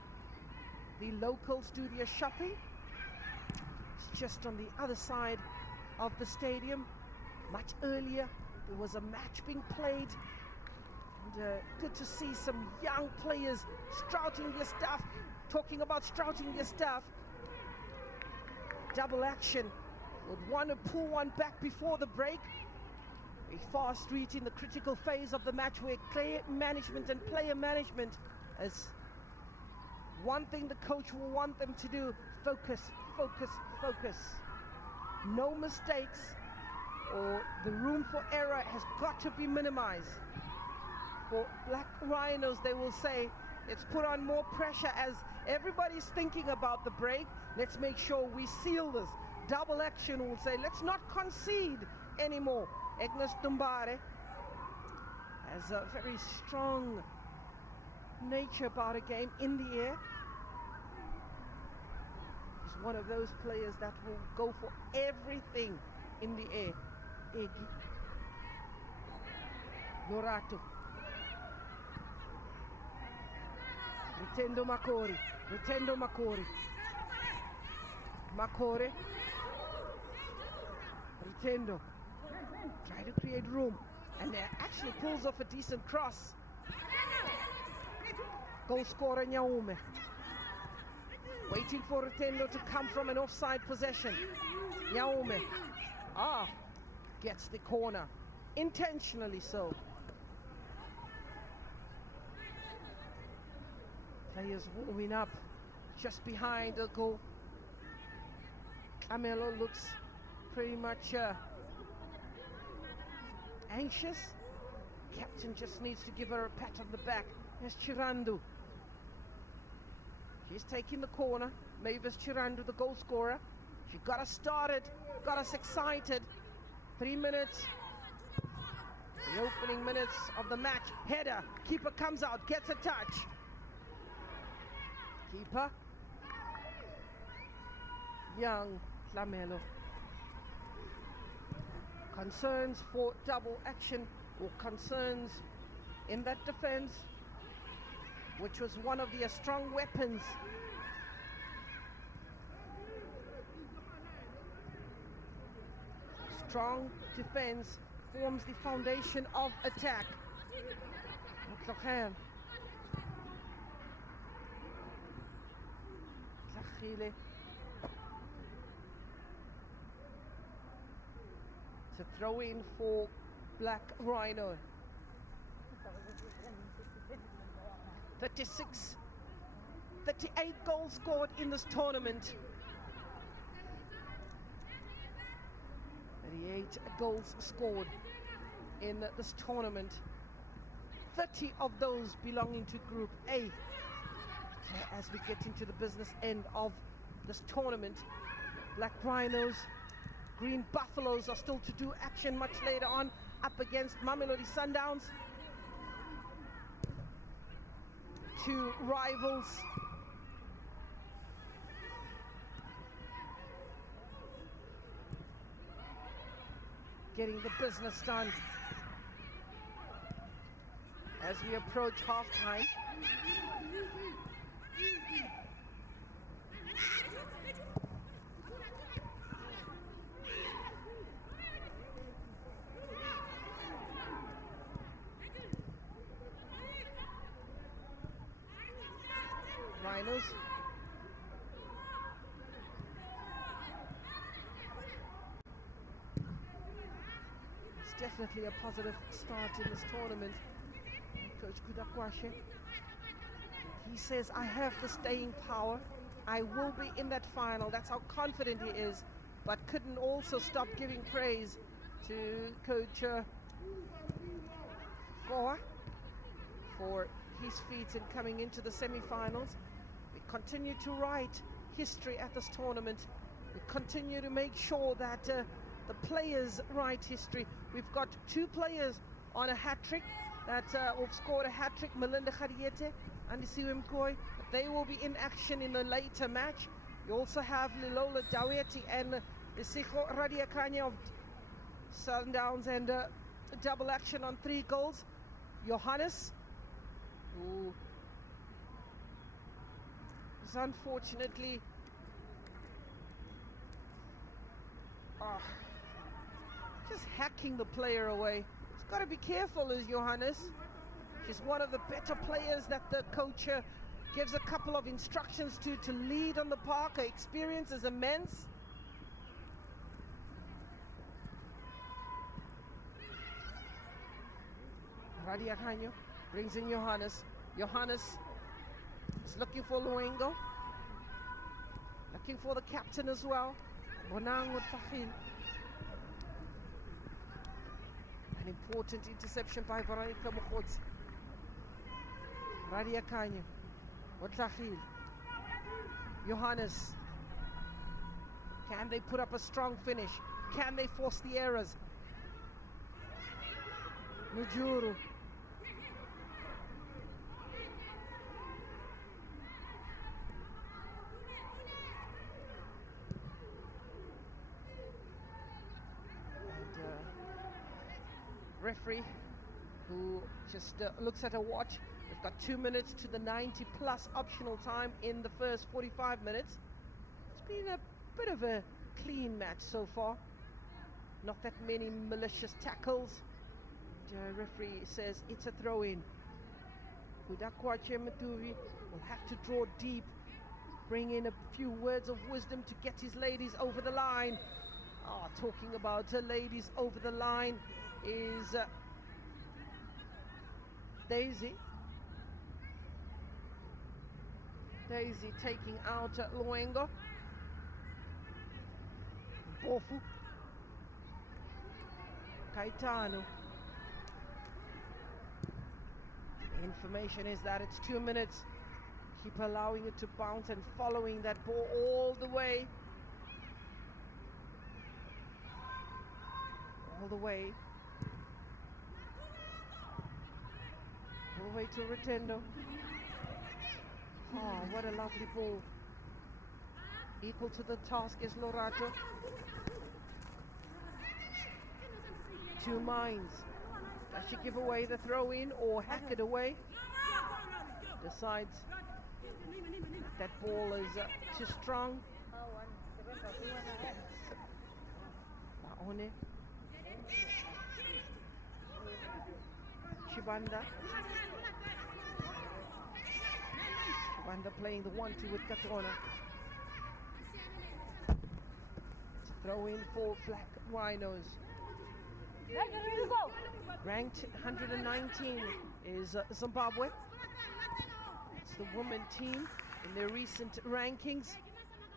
locals do their shopping. It's just on the other side of the stadium. Much earlier, there was a match being played. And good to see some young players sprouting their stuff. Talking about sprouting their stuff. Double action. Would want to pull one back before the break. A fast reach in the critical phase of the match where player management and player management is one thing the coach will want them to do. Focus, focus, focus. No mistakes, or the room for error has got to be minimized. For Black Rhinos, they will say, let's put on more pressure as everybody's thinking about the break. Let's make sure we seal this. Double action will say, let's not concede anymore. Agnes Dumbare has a very strong nature about a game in the air. He's one of those players that will go for everything in the air. Egi. Lorato. Ritendo Makori. Ritendo Makori. Makore. Ritendo. Try to create room, and actually pulls off a decent cross. Goal scorer Nyaume. Waiting for Ritendo to come from an offside possession. Nyaume. Gets the corner. Intentionally so. Players warming up just behind the goal. Camelo looks pretty much anxious. Captain just needs to give her a pat on the back. There's Chirandu. She's taking the corner. Mavis Chirandu, the goal scorer. She got us started, got us excited. 3 minutes. The opening minutes of the match. Header. Keeper comes out, gets a touch. Keeper. Young Flamelo. Concerns for double action, or concerns in that defense, which was one of their strong weapons. Strong defense forms the foundation of attack. It's a throw in for Black Rhino. 38 goals scored in this tournament. 38 goals scored in this tournament. 30 of those belonging to Group A. As we get into the business end of this tournament, Black Rhinos, Green Buffaloes are still to do action much later on, up against Mamelodi Sundowns. Two rivals. Getting the business done as we approach halftime. Rhinos. It's definitely a positive start in this tournament. Coach Kudakwashe, he says, I have the staying power. I will be in that final. That's how confident he is, but couldn't also stop giving praise to Coach Goa for his feats in coming into the semi-finals. We continue to write history at this tournament. We continue to make sure that the players write history. We've got two players on a hat-trick that have scored a hat-trick, Melinda Khadiete and Isiwe Mkoi. They will be in action in a later match. You also have Lilola Daweti and Isiho Radiakanya of Sundowns, and double action on 3 goals. Johannes, who is unfortunately just hacking the player away. He's got to be careful, is Johannes. She's one of the better players that the coach gives a couple of instructions to lead on the park. Her experience is immense. Radia Canyo brings in Johannes. Johannes is looking for Luengo. Looking for the captain as well. Bonang with Fahil. An important interception by Veronica Mokhodzi. Radia Canyo. Otlahil. Johannes. Can they put up a strong finish? Can they force the errors? Mujuru. Referee who just looks at a watch. We've got 2 minutes to the 90 plus optional time in the first 45 minutes. It's been a bit of a clean match so far. Not that many malicious tackles. The referee says it's a throw-in. Kudakwache Matuvi will have to draw deep, bring in a few words of wisdom to get his ladies over the line. Talking about ladies over the line is Daisy. Daisy taking out Luengo. Bofu. Caetano. The information is that it's 2 minutes. Keep allowing it to bounce and following that ball all the way. All the way. All the way to Rotendo. What a lovely ball. Equal to the task is Lorato. two minds. Does she give away the throw in or hack it away? Decides that ball is too strong. Laone. Chibanda. Chibanda playing the 1-2 with Katona. Throw in for Black Rhinos. Ranked 119 is Zimbabwe. It's the women team in their recent rankings,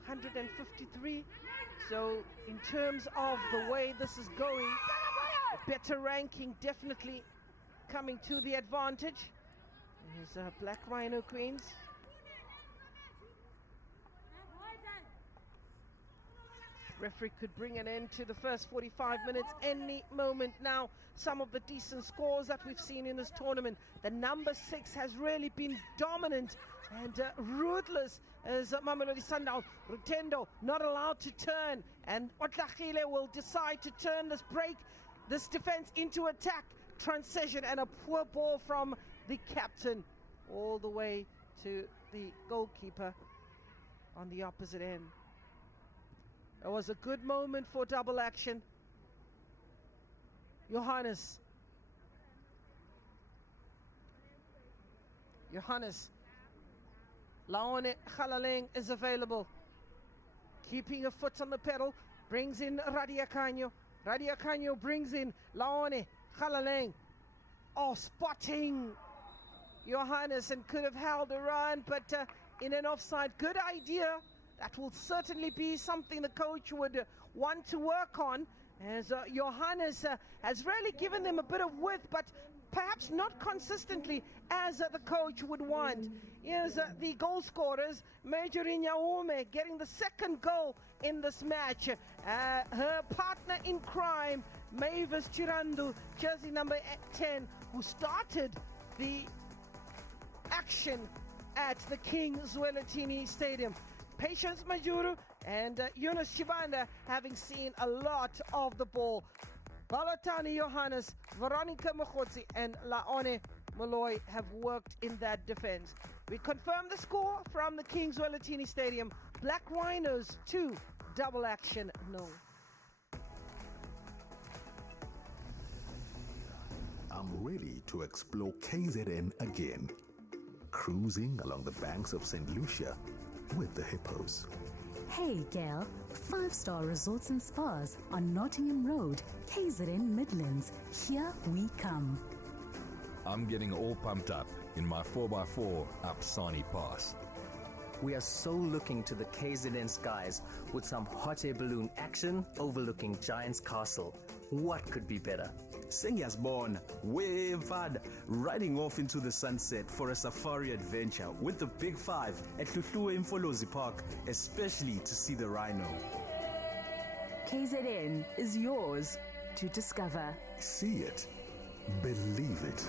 153. So in terms of the way this is going, a better ranking definitely coming to the advantage. Here's Black Rhino Queens. Referee could bring an end to the first 45 minutes any moment now. Some of the decent scores that we've seen in this tournament. The number 6 has really been dominant and ruthless as Mamelodi Sundowns. Rutendo not allowed to turn, and Otlachile will decide to turn this defense into attack. Transition and a poor ball from the captain all the way to the goalkeeper on the opposite end. It was a good moment for double action. Johannes Laone Khalaleng is available. Keeping a foot on the pedal, brings in Radia Canyo. Radia Canyo brings in Laone Khalaleng. Oh, spotting Johannes, and could have held a run, but in an offside. Good idea. That will certainly be something the coach would want to work on, as Johannes has really given them a bit of width, but perhaps not consistently as the coach would want. Here's the goal scorers, Major Nyaume getting the second goal in this match. Her partner in crime, Mavis Chirandu, jersey number 10, who started the action at the King Zwelithini Stadium. Patience Majuru and Yunus Chibanda having seen a lot of the ball. Balatani Johannes, Veronica Mokotsi and Laone Malloy have worked in that defense. We confirm the score from the King Zwelithini Stadium. Black Rhinos 2, double action no. I'm ready to explore KZN again, cruising along the banks of St. Lucia with the hippos. Hey gal, 5-star resorts and spas on Nottingham Road, KZN Midlands. Here we come. I'm getting all pumped up in my 4x4 up Sani Pass. We are so looking to the KZN skies with some hot air balloon action overlooking Giant's Castle. What could be better? Sengiyazibona, wevada, riding off into the sunset for a safari adventure with the Big Five at Hluhluwe Mfolozi Park, especially to see the rhino. KZN is yours to discover. See it, believe it.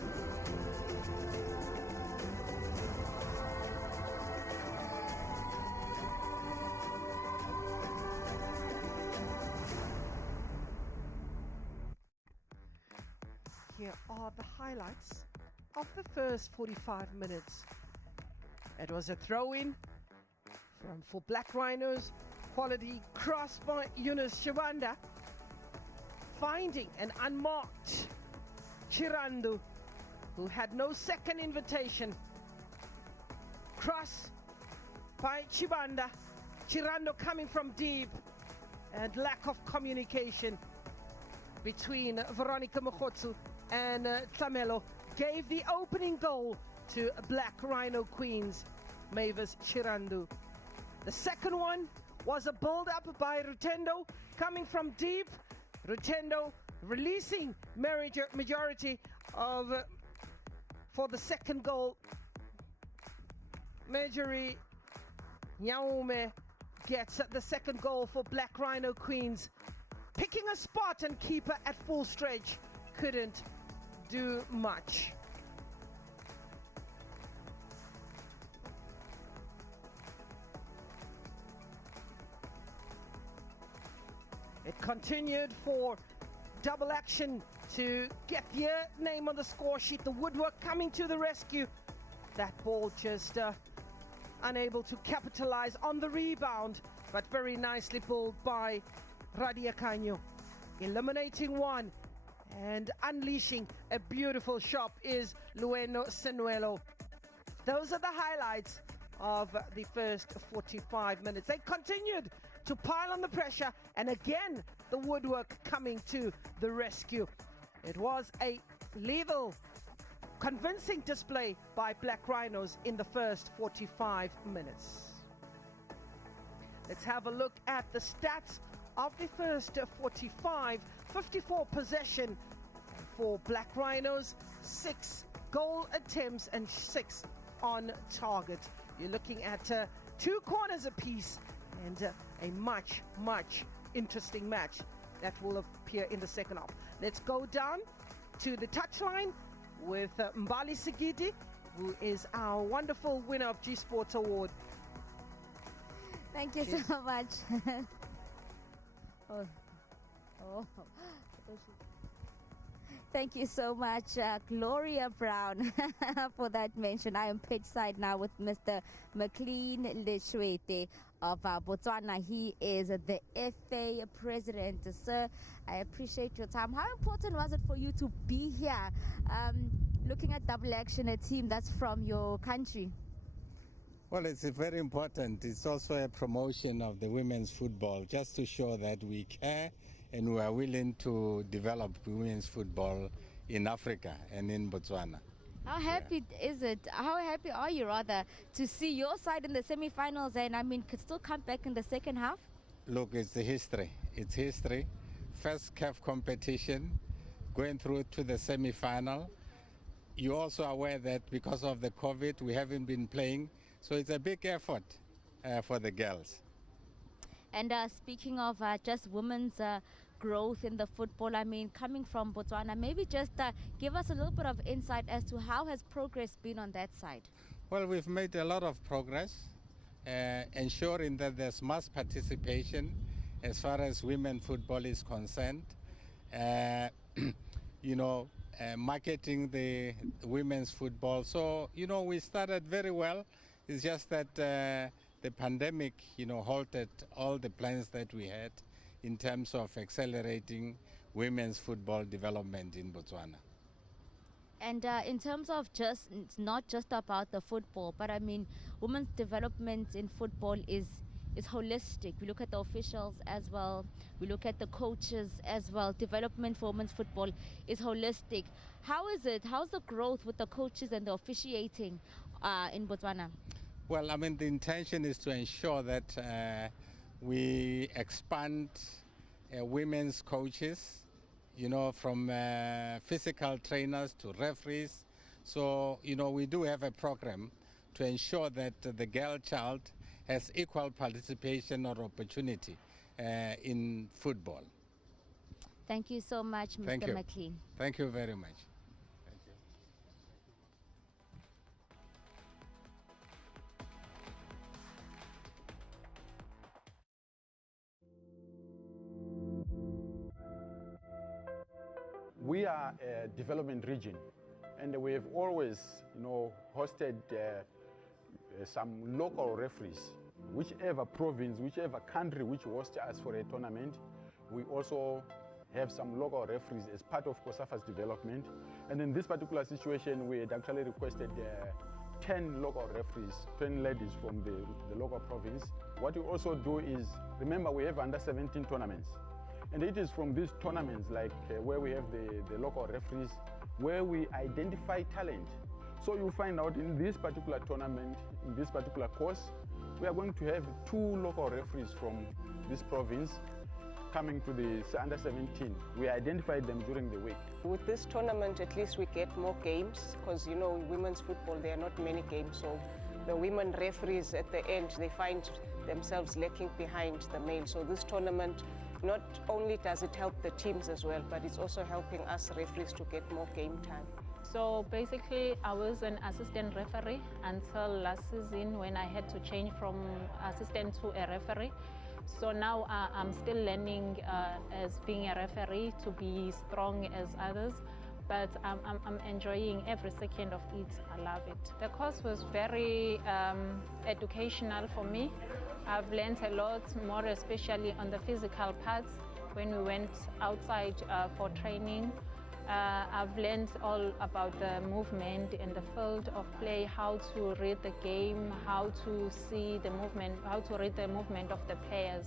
Here are the highlights of the first 45 minutes. It was a throw-in for Black Rhinos, quality cross by Yunus Shavanda, finding an unmarked Chirandu, who had no second invitation. Cross by Chibanda, Chirando coming from deep, and lack of communication between Veronica Mokotsu and Tlamelo gave the opening goal to Black Rhino Queens, Mavis Chirandu. The second one was a build-up by Rutendo coming from deep. Rutendo releasing majority of for the second goal. Majori Nyaume gets the second goal for Black Rhino Queens. Picking a spot, and keeper at full stretch couldn't do much. It continued for double action to get their name on the score sheet. The Woodwork coming to the rescue. That ball just unable to capitalize on the rebound, but very nicely pulled by Radia Canyo. Eliminating one and unleashing a beautiful shot is Lueno Senuelo. Those are the highlights of the first 45 minutes. They continued to pile on the pressure, and again the Woodwork coming to the rescue. It was a lethal, convincing display by Black Rhinos in the first 45 minutes. Let's have a look at the stats of the first 45. 54 possession for Black Rhinos, 6 goal attempts and 6 on target. You're looking at 2 corners apiece and a much interesting match that will appear in the second half. Let's go down to the touchline with Mbali Sigidi, who is our wonderful winner of G Sports Award. Thank you so much. Thank you so much, Gloria Brown, for that mention. I am pitch side now with Mr. McLean Leshwete of Botswana. He is the FA president. Sir, I appreciate your time. How important was it for you to be here, looking at double action, a team that's from your country? Well, it's very important. It's also a promotion of the women's football, just to show that we care and we are willing to develop women's football in Africa and in Botswana. How happy is it? How happy are you, rather, to see your side in the semi-finals and, I mean, could still come back in the second half? Look, it's the history. It's history. First CAF competition, going through to the semi-final. You're also aware that because of the COVID, we haven't been playing. So it's a big effort for the girls. And speaking of just women's growth in the football, I mean, coming from Botswana, maybe just give us a little bit of insight as to how has progress been on that side? Well, we've made a lot of progress, ensuring that there's mass participation as far as women football is concerned. Marketing the women's football. So, we started very well. It's just that the pandemic, halted all the plans that we had in terms of accelerating women's football development in Botswana. And in terms of it's not just about the football, but I mean, women's development in football is holistic. We look at the officials as well. We look at the coaches as well. Development for women's football is holistic. How is it? How's the growth with the coaches and the officiating in Botswana? Well, I mean, the intention is to ensure that we expand women's coaches, from physical trainers to referees. So, we do have a program to ensure that the girl child has equal participation or opportunity in football. Thank you so much, Mr. McLean. Thank you very much. We are a development region, and we have always, hosted some local referees. Whichever province, whichever country which hosts us for a tournament, we also have some local referees as part of COSAFA's development. And in this particular situation, we had actually requested 10 local referees, 10 ladies from the local province. What we also do is, remember, we have under 17 tournaments. And it is from these tournaments, like where we have the local referees, where we identify talent. So you find out in this particular tournament, in this particular course, we are going to have 2 local referees from this province coming to the under 17. We identified them during the week. With this tournament, at least we get more games, because women's football, there are not many games. So the women referees at the end, they find themselves lacking behind the male. So this tournament, not only does it help the teams as well, but it's also helping us referees to get more game time. So basically, I was an assistant referee until last season when I had to change from assistant to a referee. So now I'm still learning as being a referee to be strong as others, but I'm enjoying every second of it. I love it. The course was very educational for me. I've learned a lot more, especially on the physical parts when we went outside for training. I've learned all about the movement in the field of play, how to read the game, how to see the movement, how to read the movement of the players.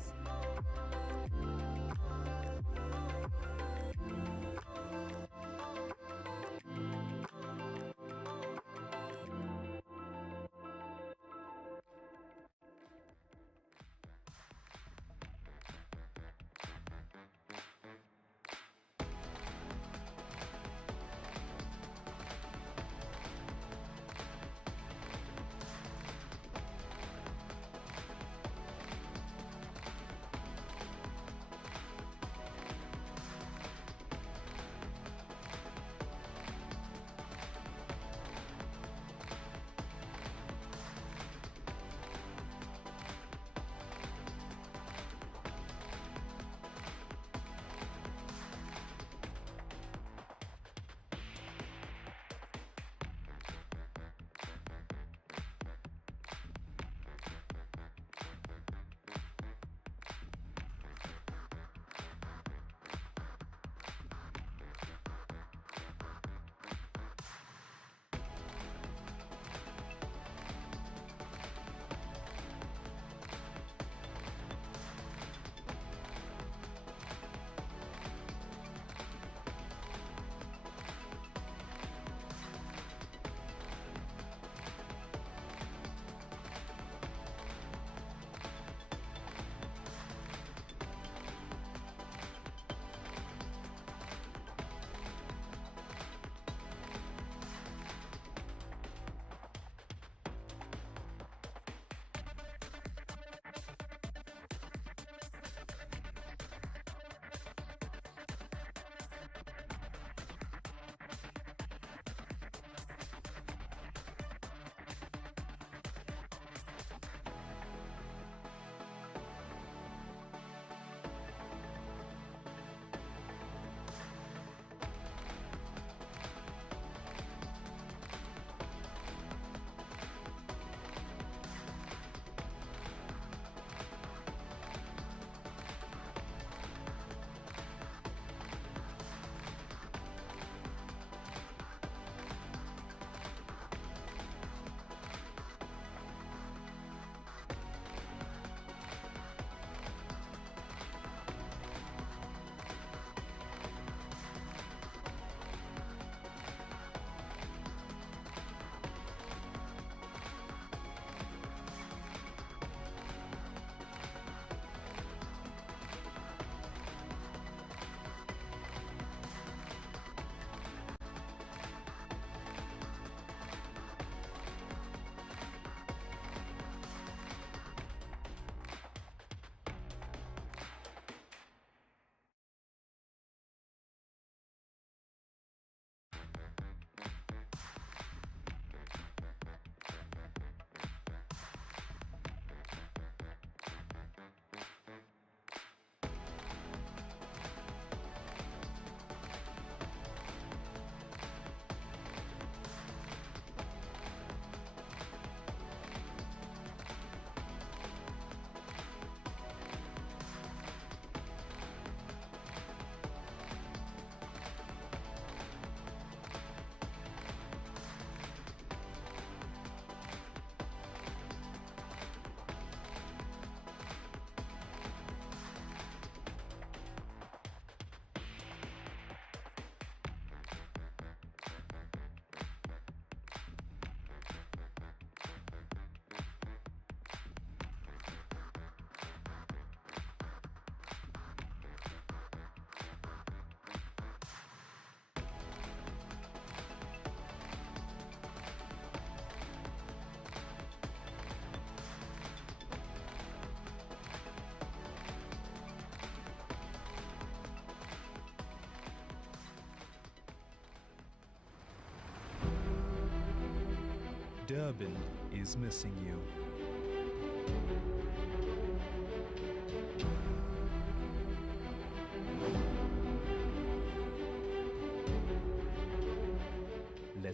Durban is missing you.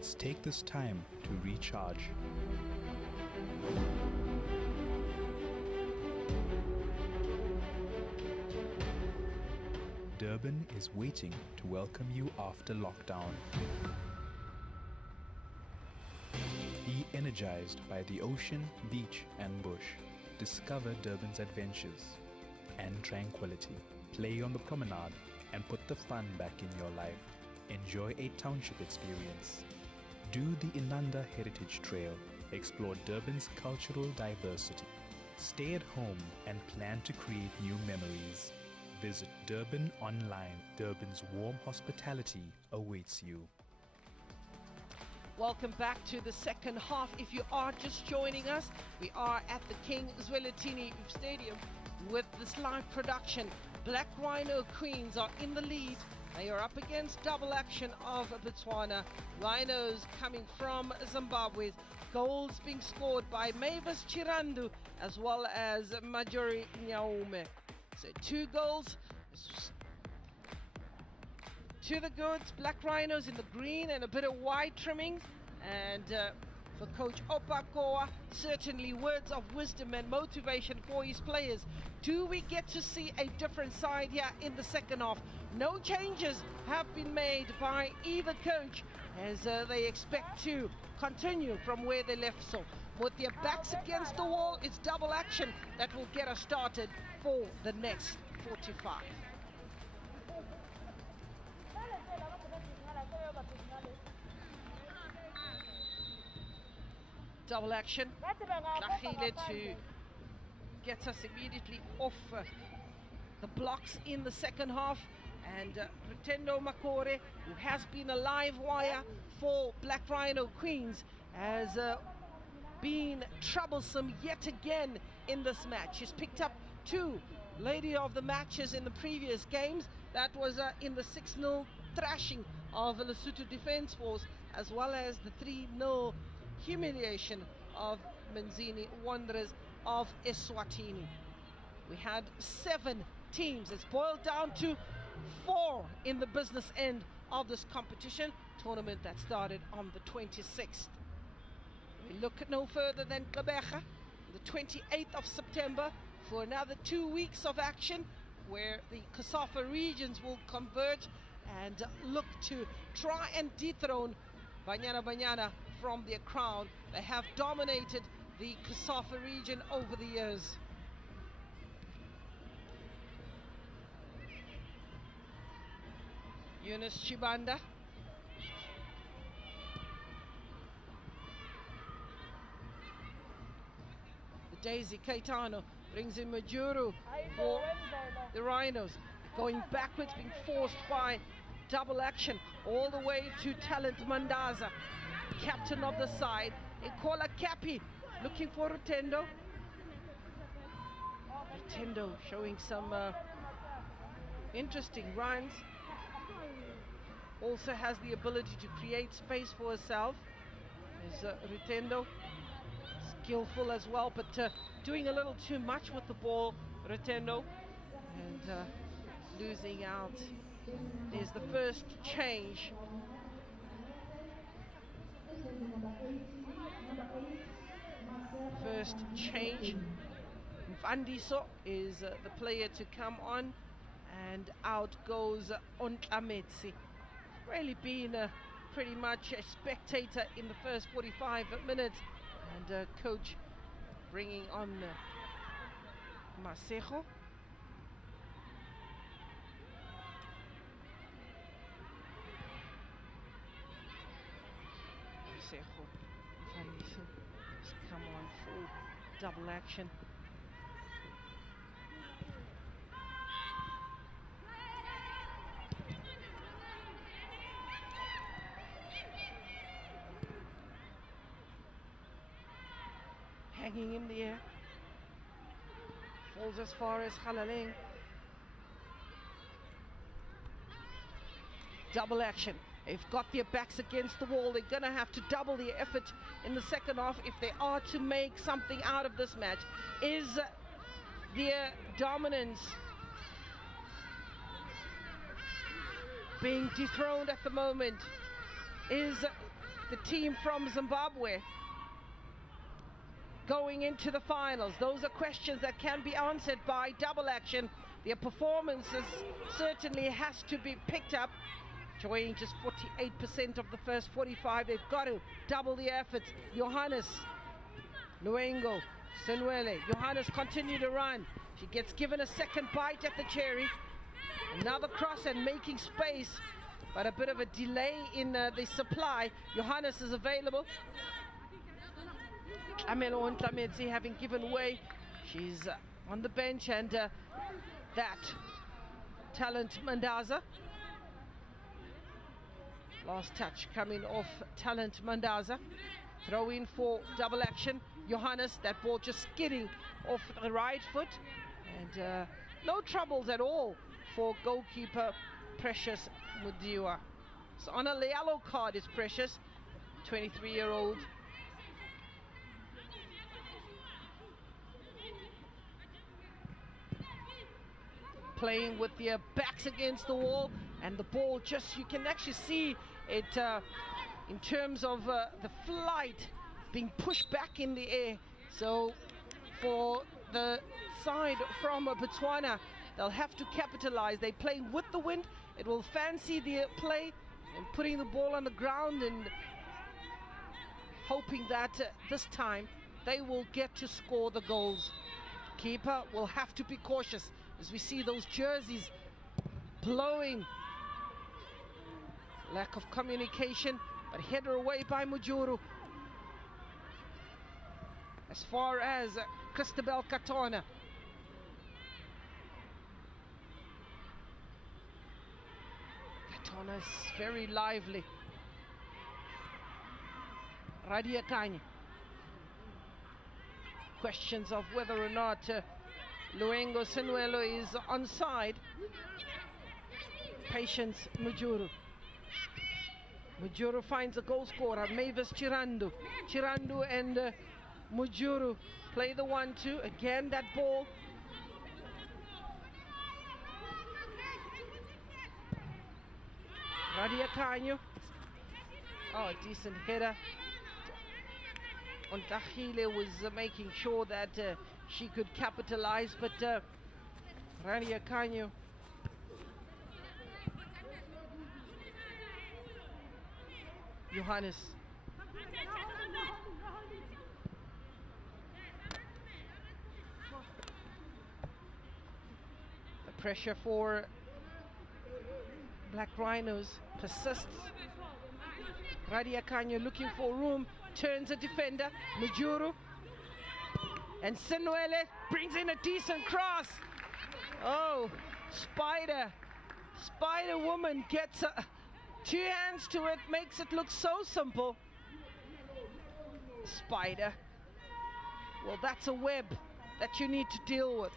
athletes take this time to recharge. Durban is waiting to welcome you after lockdown. Be energized by the ocean, beach and bush. Discover Durban's adventures and tranquility. Play on the promenade and put the fun back in your life. Enjoy a township experience. Do the Inanda Heritage Trail. Explore Durban's cultural diversity. Stay at home and plan to create new memories. Visit Durban online. Durban's warm hospitality awaits you. Welcome back to the second half. If you are just joining us, we are at the King Zwelithini Stadium with this live production. Black Rhino Queens are in the lead. They are up against double action of Botswana. Rhinos coming from Zimbabwe. Goals being scored by Mavis Chirandu as well as Majori Nyaume. So 2 goals to the goods. Black Rhinos in the green and a bit of white trimmings. And for Coach Opakoa, certainly words of wisdom and motivation for his players. Do we get to see a different side here in the second half? No changes have been made by either coach as they expect to continue from where they left. So with their backs against the wall, it's double action that will get us started for the next 45. Double action. Tlhagile to get us immediately off the blocks in the second half. And Rutendo Makore, who has been a live wire for Black Rhino Queens, has been troublesome yet again in this match. He's picked up 2 Lady of the Matches in the previous games. That was in the 6-0 thrashing of the Lesotho Defence Force, as well as the 3-0 humiliation of Manzini Wanderers of Eswatini. We had 7 teams. It's boiled down to 4 in the business end of this competition tournament that started on the 26th. We look no further than Gqeberha, the 28th of September, for another 2 weeks of action where the COSAFA regions will converge and look to try and dethrone Banyana Banyana from their crown. They have dominated the COSAFA region over the years. Eunice Chibanda. The Daisy Caetano brings in Majuru for the Rhinos. Going backwards, being forced by double action all the way to Talent Mandaza, captain of the side. Ikola Capi looking for Rutendo. Rutendo showing some interesting runs. Also has the ability to create space for herself. Is Rutendo skillful as well, but doing a little too much with the ball, Rutendo, and losing out. There's the first change. First change. Mfandiso is the player to come on, and out goes Ontlametsi. Really been pretty much a spectator in the first 45 minutes, and coach bringing on Masejo. Mfandiso has come on for double action. Hanging in the air, falls as far as Halaleng. Double action. They've got their backs against the wall. They're going to have to double their effort in the second half if they are to make something out of this match. Is their dominance being dethroned at the moment? Is the team from Zimbabwe going into the finals? Those are questions that can be answered by double action. Their performances certainly has to be picked up. Enjoying just 48% of the first 45. They've got to double the efforts. Johannes, Luengo, Senwele. Johannes continue to run. She gets given a second bite at the cherry. Another cross and making space, but a bit of a delay in the supply. Johannes is available. Amelo Ntamedzi having given way. She's on the bench, and that Talent Mandaza. Last touch coming off Talent Mandaza. Throw in for double action. Johannes, that ball just skidding off the right foot. And no troubles at all for goalkeeper Precious Mudiwa. So on a yellow card is Precious, 23-year-old. Playing with their backs against the wall, and the ball just, you can actually see it in terms of the flight being pushed back in the air. So for the side from Botswana, they'll have to capitalize. They're playing with the wind. It will fancy the play and putting the ball on the ground and hoping that this time they will get to score the goals. Keeper will have to be cautious as we see those jerseys blowing. Lack of communication, but header away by Mujuru. As far as Christabel Katona. Katona is very lively. Radia Kanye. Questions of whether or not Luengo Sinuelo is onside. Patience Mujuru. Mujuru finds a goal scorer, Mavis Chirandu. Chirandu and Mujuru play the 1-2. Again, that ball. Radia Kanyo. Oh, a decent header. Ontachile was making sure that she could capitalize, but Radia Kanyo Johannes. The pressure for Black Rhinos persists. Radia Kanyo looking for room, turns a defender, Mujuru. And Senwele brings in a decent cross. Oh, Spider Woman gets two hands to it, makes it look so simple. Spider. Well, that's a web that you need to deal with.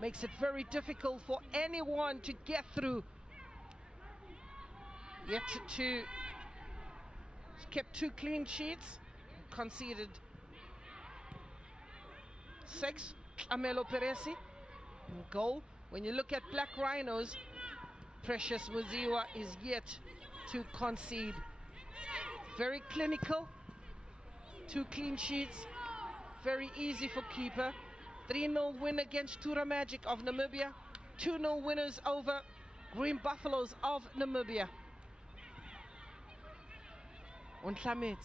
Makes it very difficult for anyone to get through. Yet to kept 2 clean sheets, conceded 6. Amelo Peresi goal. When you look at Black Rhinos, Precious Muziwa is yet to concede. Very clinical, 2 clean sheets, very easy for keeper. 3-0 win against Tura Magic of Namibia, 2-0 winners over Green Buffaloes of Namibia. Untlamet,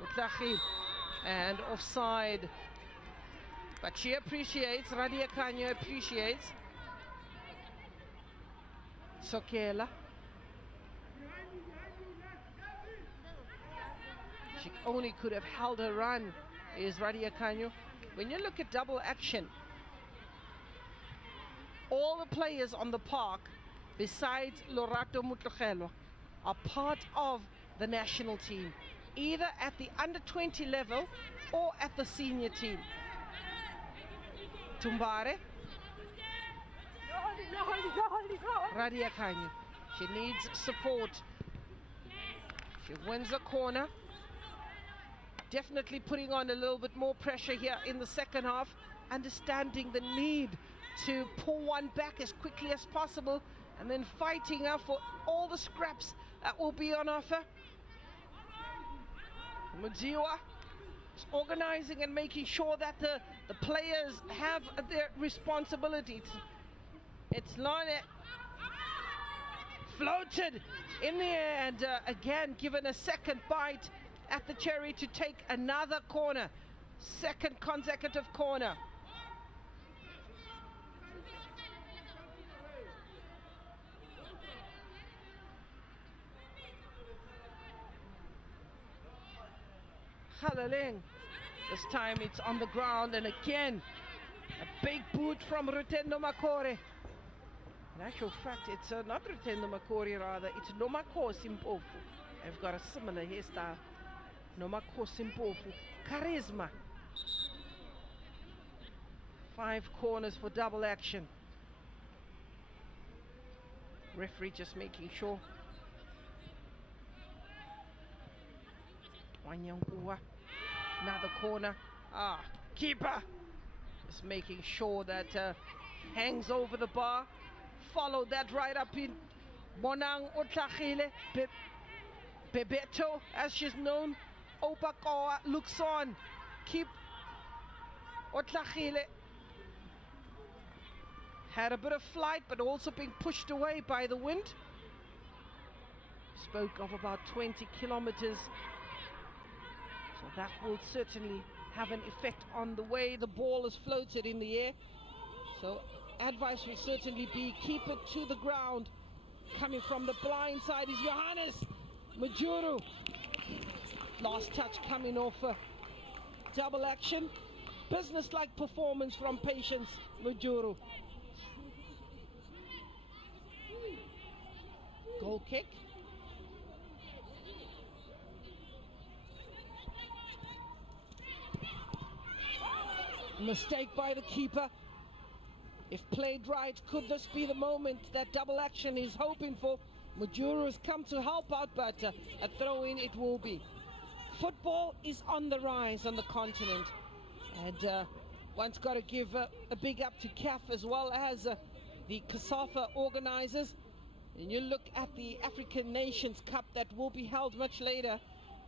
Utlachil, and offside. But she appreciates, Radia Kanyo appreciates. Sokela. She only could have held her run, is Radia Kanyo. When you look at double action, all the players on the park, besides Lorato Mutlogelo, are part of the national team, either at the under-20 level or at the senior team. Tumbare. Radia Kanyo. She needs support. She wins a corner. Definitely putting on a little bit more pressure here in the second half, understanding the need to pull one back as quickly as possible and then fighting up for all the scraps that will be on offer. Mudziwa is organizing and making sure that the players have their responsibilities. It's Lane floated in the air and again given a second bite at the cherry to take another corner. Second consecutive corner. Halaleng. This time it's on the ground, and again a big boot from Rutendo Makore. In actual fact, it's not Rutendo Makore, rather it's Nomako Simpofu. I've got a similar hairstyle. Nomako Simpofu. Charisma. 5 corners for double action. Referee just making sure. Another corner. Keeper just making sure that hangs over the bar. Follow that right up in. Bonang Otlachile, Bebeto, as she's known. Opakoa looks on. Keep Otlachile. Had a bit of flight, but also being pushed away by the wind. Spoke of about 20 kilometers. So that will certainly have an effect on the way the ball is floated in the air. So advice will certainly be keep it to the ground. Coming from the blind side is Johannes Majuru. Last touch coming off double action. Business-like performance from Patience Majuru. Goal kick. Mistake by the keeper. If played right, could this be the moment that double action is hoping for? Majuru has come to help out, but a throw-in it will be. Football is on the rise on the continent, and one's got to give a big up to CAF as well as the COSAFA organizers. And you look at the African Nations Cup that will be held much later.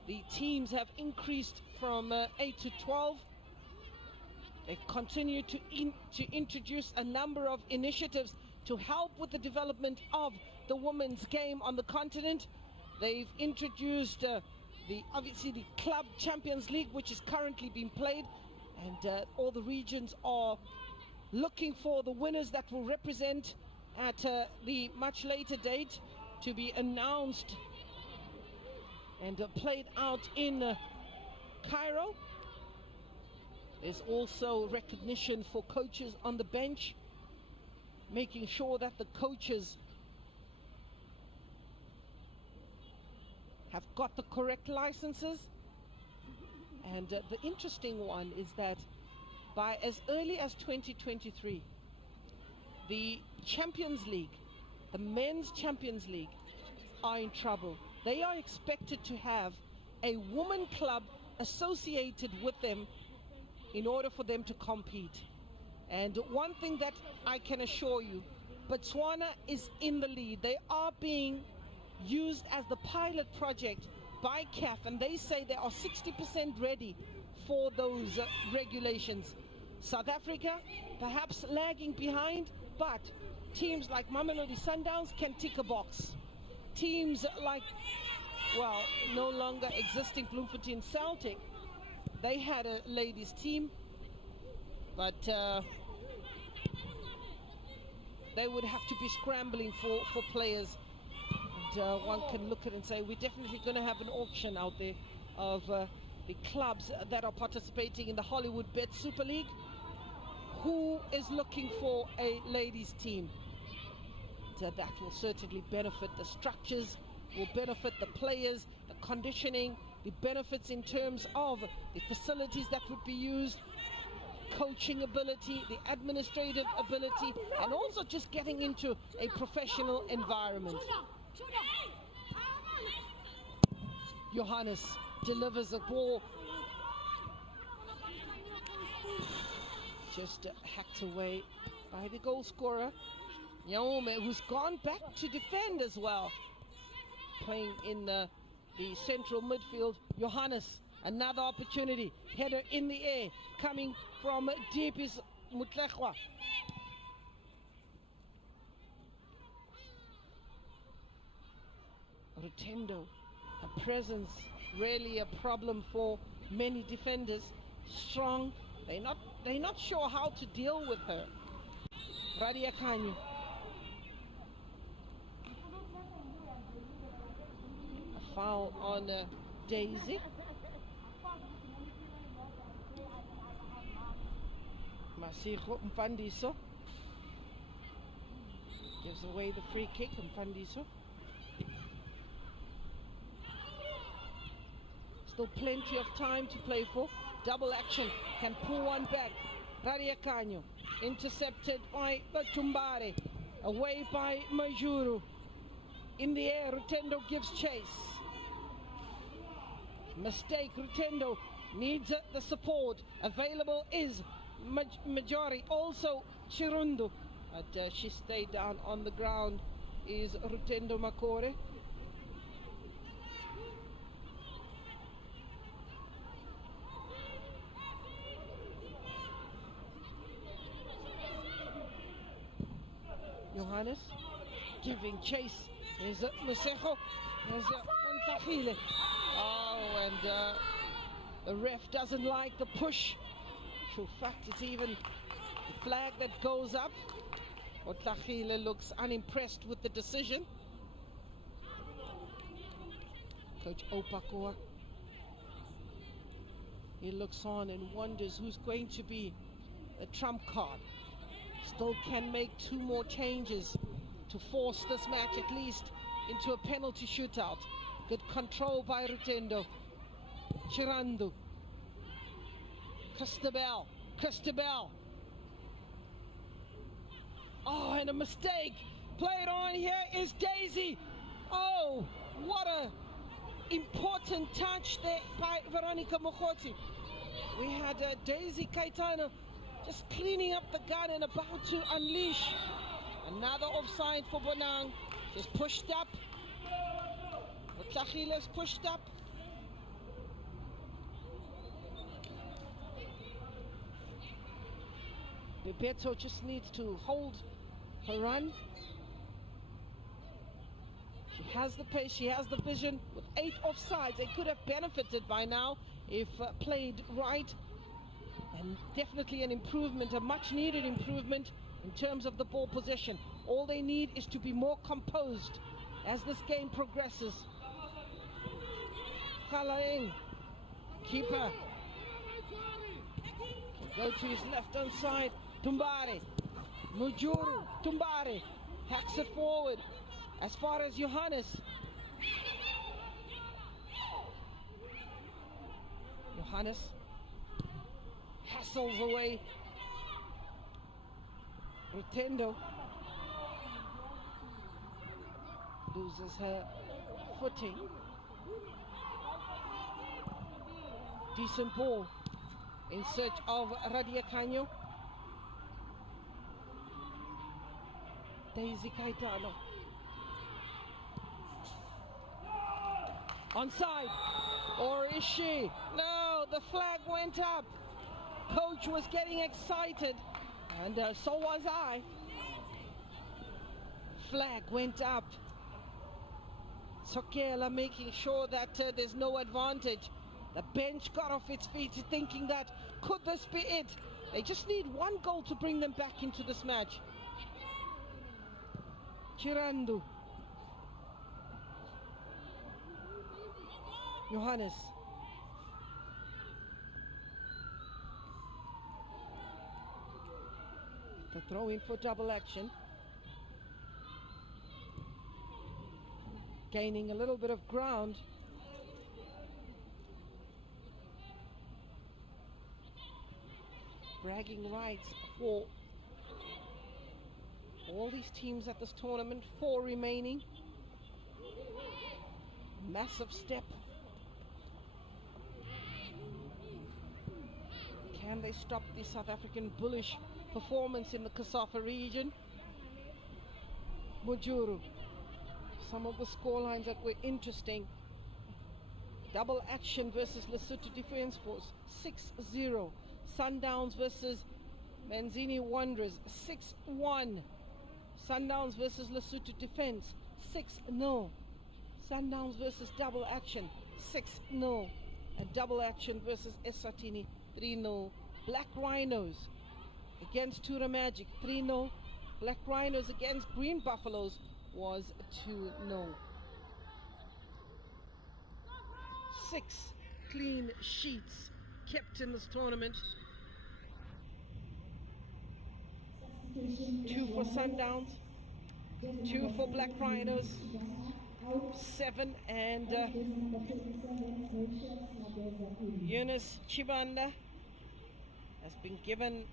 The teams have increased from 8 to 12. They've continued to introduce a number of initiatives to help with the development of the women's game on the continent. They've introduced obviously the Club Champions League, which is currently being played, and all the regions are looking for the winners that will represent at the much later date to be announced and played out in Cairo. There's also recognition for coaches on the bench, making sure that the coaches have got the correct licenses. And the interesting one is that by as early as 2023, the Champions League, the Men's Champions League, are in trouble. They are expected to have a woman club associated with them in order for them to compete. And one thing that I can assure you, Botswana is in the lead. They are being used as the pilot project by CAF, and they say they are 60% ready for those regulations. South Africa perhaps lagging behind, but teams like Mamelodi Sundowns can tick a box. Teams like, well, no longer existing Bloemfontein Celtic, they had a ladies team, but they would have to be scrambling for players. And one can look at it and say, we're definitely going to have an auction out there of the clubs that are participating in the Hollywood Bet Super League. Who is looking for a ladies team? So that will certainly benefit the structures, will benefit the players, the conditioning, the benefits in terms of the facilities that would be used, coaching ability, the administrative ability, and also just getting into a professional environment. Johannes delivers a ball. Just hacked away by the goal scorer, Nyaume, who's gone back to defend as well. Playing in the central midfield, Johannes Another opportunity. Header in the air. Coming from deep is Mutlechwa. Rutendo, her presence really a problem for many defenders. Strong, they're not sure how to deal with her. Radia Kanyu. A foul on Daisy. Masiho Mfandiso gives away the free kick. Mfandiso. Still plenty of time to play for. Double action, can pull one back. Radia Kanyo, intercepted by Tumbare, away by Majuru. In the air, Rutendo gives chase. Mistake, Rutendo needs the support. Available is Majori, also Chirundu. But she stayed down on the ground, is Rutendo Makore. Johannes giving chase. Is Musejo. Is Untahile. Oh, and the ref doesn't like the push. In fact, it's even the flag that goes up. Untahile looks unimpressed with the decision. Coach Opakoa. He looks on and wonders who's going to be the trump card. Still can make 2 more changes to force this match at least into a penalty shootout. Good control by Rutendo. Chirandu. Christabel. Oh, and a mistake. Played on here is Daisy. Oh, what a important touch there by Veronica Mokoti. We had Daisy Kaitano just cleaning up the gun and about to unleash. Another offside for Bonang. She's pushed up. Tlachile's pushed up. Bebeto just needs to hold her run. She has the pace, she has the vision. With 8 offsides, they could have benefited by now if played right. And definitely an improvement, a much needed improvement in terms of the ball possession. All they need is to be more composed as this game progresses. Khalaeng, keeper. Go to his left-hand side. Tumbare. Mujuru. Tumbare. Hacks it forward. As far as Johannes. Johannes hassles away. Rutendo loses her footing. Decent ball in search of Radia Canyo. Daisy Caetano. Onside. Or is she? No, the flag went up. Coach was getting excited, and so was I. Flag went up. Sokela making sure that there's no advantage. The bench got off its feet thinking that, could this be it? They just need 1 goal to bring them back into this match. Chirandu. Johannes. The throw in for double action. Gaining a little bit of ground. Bragging rights for all these teams at this tournament. 4 remaining. Massive step. Can they stop the South African bullish performance in the COSAFA region? Mujuru. Some of the scorelines that were interesting Double action versus Lesotho Defence Force, 6-0. Sundowns versus Manzini Wanderers, 6-1. Sundowns versus Lesotho Defence, 6-0. Sundowns versus Double Action, 6-0. And Double Action versus Eswatini, 3-0. Black Rhinos against Tura Magic, 3-0. Black Rhinos against Green Buffaloes was 2-0. 6 clean sheets kept in this tournament. 2 for Sundowns, 2 for Black Rhinos, 7, and Eunice Chibanda has been given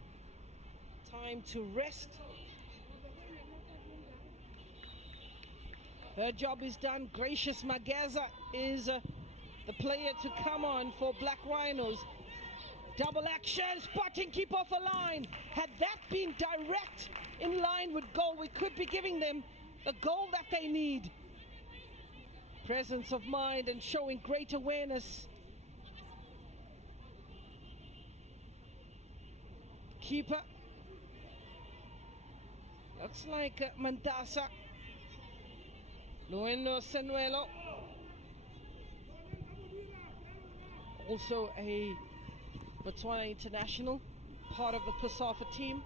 time to rest. Her job is done. Gracious Magaza is the player to come on for Black Rhinos. Double action, spotting, keep off a line. Had that been direct in line with goal, we could be giving them the goal that they need. Presence of mind and showing great awareness. Keeper. Looks like Mantasa. Lueno Senuelo. Also a Botswana international, part of the COSAFA team.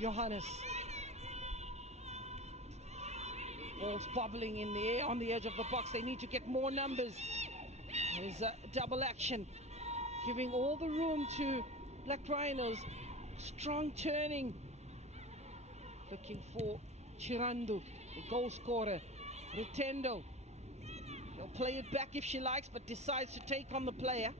Johannes. Ball's bubbling in the air on the edge of the box. They need to get more numbers. There's a double action, giving all the room to Black Rhinos. Strong turning. Looking for Chirandu, the goal scorer. Ritendo. She'll play it back if she likes, but decides to take on the player.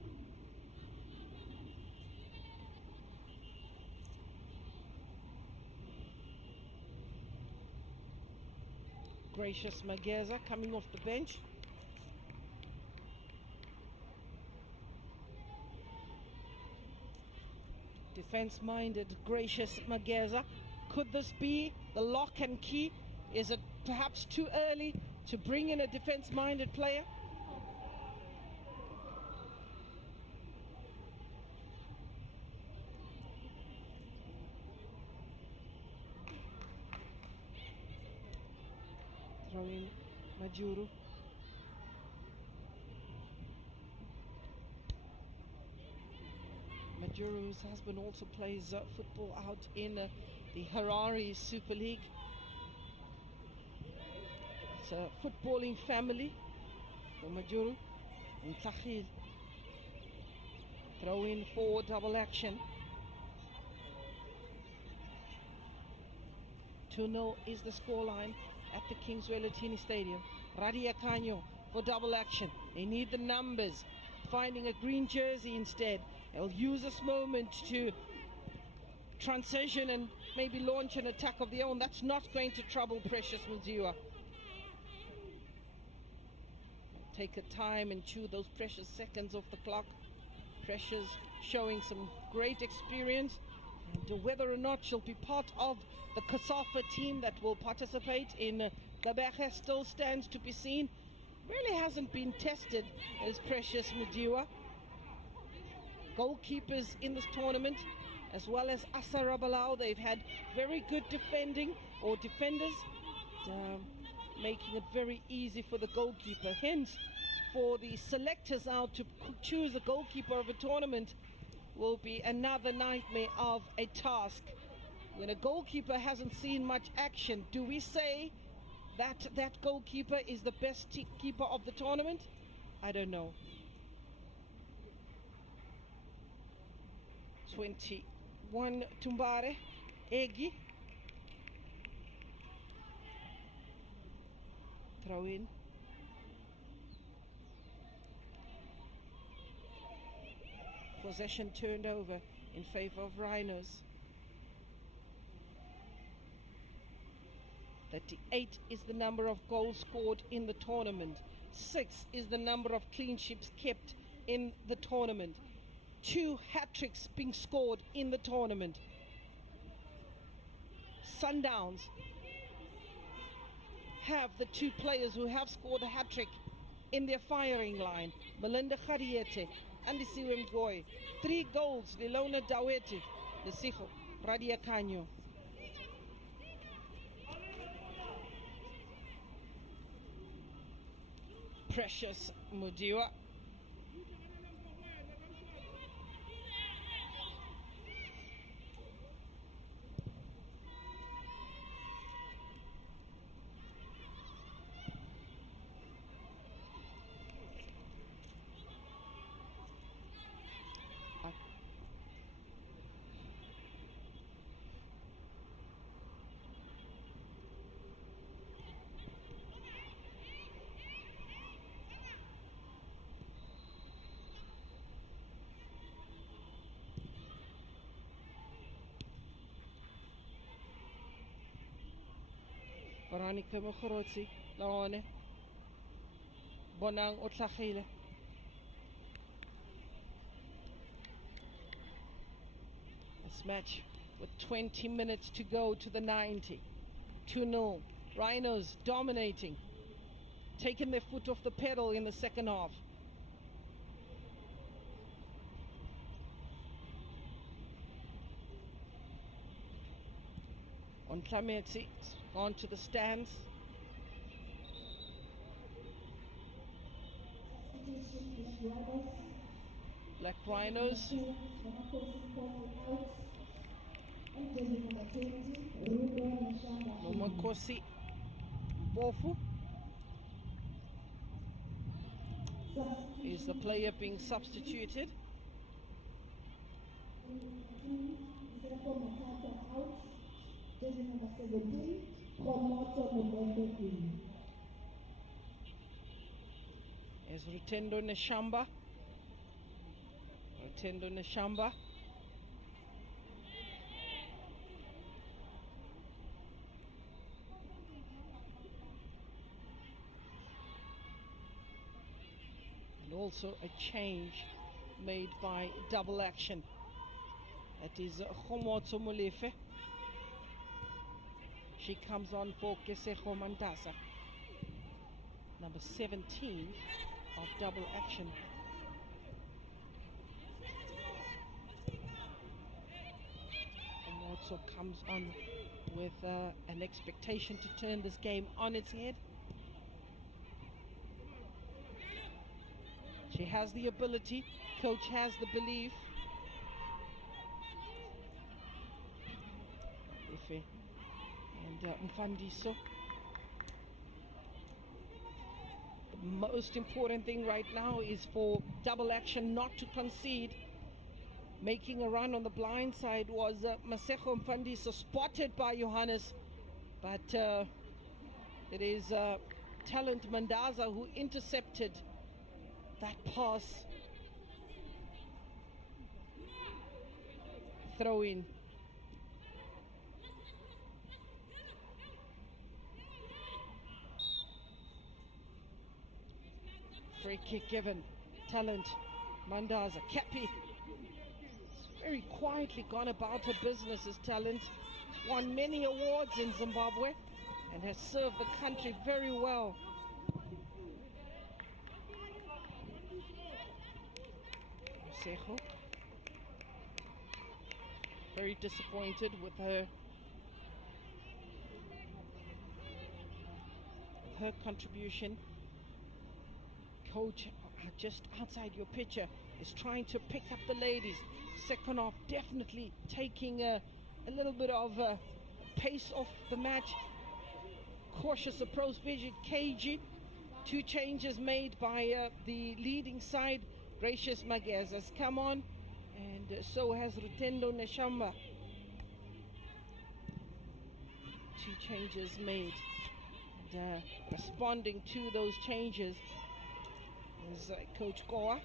Gracious Mageza coming off the bench. Defense-minded Gracious Mageza. Could this be the lock and key? Is it perhaps too early to bring in a defense-minded player? Throw in Majuru. Majuru's husband also plays football out in the Harare Super League. It's a footballing family for Majuru and Tlachil. Throw in for double action. 2-0 is the scoreline at the Kingsway Latini Stadium. Radia Canyo for double action. They need the numbers. Finding a green jersey instead. They'll use this moment to transition and maybe launch an attack of their own. That's not going to trouble Precious Muziwa. Take a time and chew those precious seconds off the clock. Precious showing some great experience. And whether or not she'll be part of the COSAFA team that will participate in Gabere still stands to be seen. Really hasn't been tested as Precious Mudiwa. Goalkeepers in this tournament, as well as Asa Rabalau, they've had very good defending or defenders, making it very easy for the goalkeeper. Hence, for the selectors now to choose a goalkeeper of a tournament will be another nightmare of a task. When a goalkeeper hasn't seen much action, do we say that that goalkeeper is the best keeper of the tournament? I don't know. 21 Tumbare, Egi. Throw in. Possession turned over in favor of Rhinos. 38 is the number of goals scored in the tournament. 6 is the number of clean sheets kept in the tournament. 2 hat-tricks being scored in the tournament. Sundowns have the two players who have scored a hat-trick in their firing line. Melinda Khariete and Isiwe Mgoy. 3 goals, Lilona Daweti, Lesigo Radia Kanyo. Precious Mudiwa. Veronica Mokgorotsi, Laone. Bonang Otlagile. This match with 20 minutes to go to the 90. 2-0. Rhinos dominating. Taking their foot off the pedal in the second half. On Tlametsi, on to the stands. Black Rhinos. Nomakosi Bofu is the player being substituted. Is Rutendo Neshamba. Rutendo Neshamba. And also a change made by double action. That is Khomotso Molefe. She comes on for Keseho Mandasa. Number 17 of double action. Khomotso comes on with an expectation to turn this game on its head. She has the ability, coach has the belief. Ife and Mfandiso. The most important thing right now is for double action not to concede. Making a run on the blind side was Maseko Mfandiso, spotted by Johannes, but it is Talent Mandaza who intercepted that pass. Throw in. Free kick given. Talent Mandaza. Cappy. Very quietly gone about her business as Talent. Won many awards in Zimbabwe and has served the country very well. Sejo. Very disappointed with her contribution. Coach, just outside your picture, is trying to pick up the ladies. Second half, definitely taking a little bit of pace off the match. Cautious approach, vision, KG. 2 changes made by the leading side. Gracious Maguez has come on, and so has Rutendo Neshamba. 2 changes made. And, responding to those changes is Coach Goa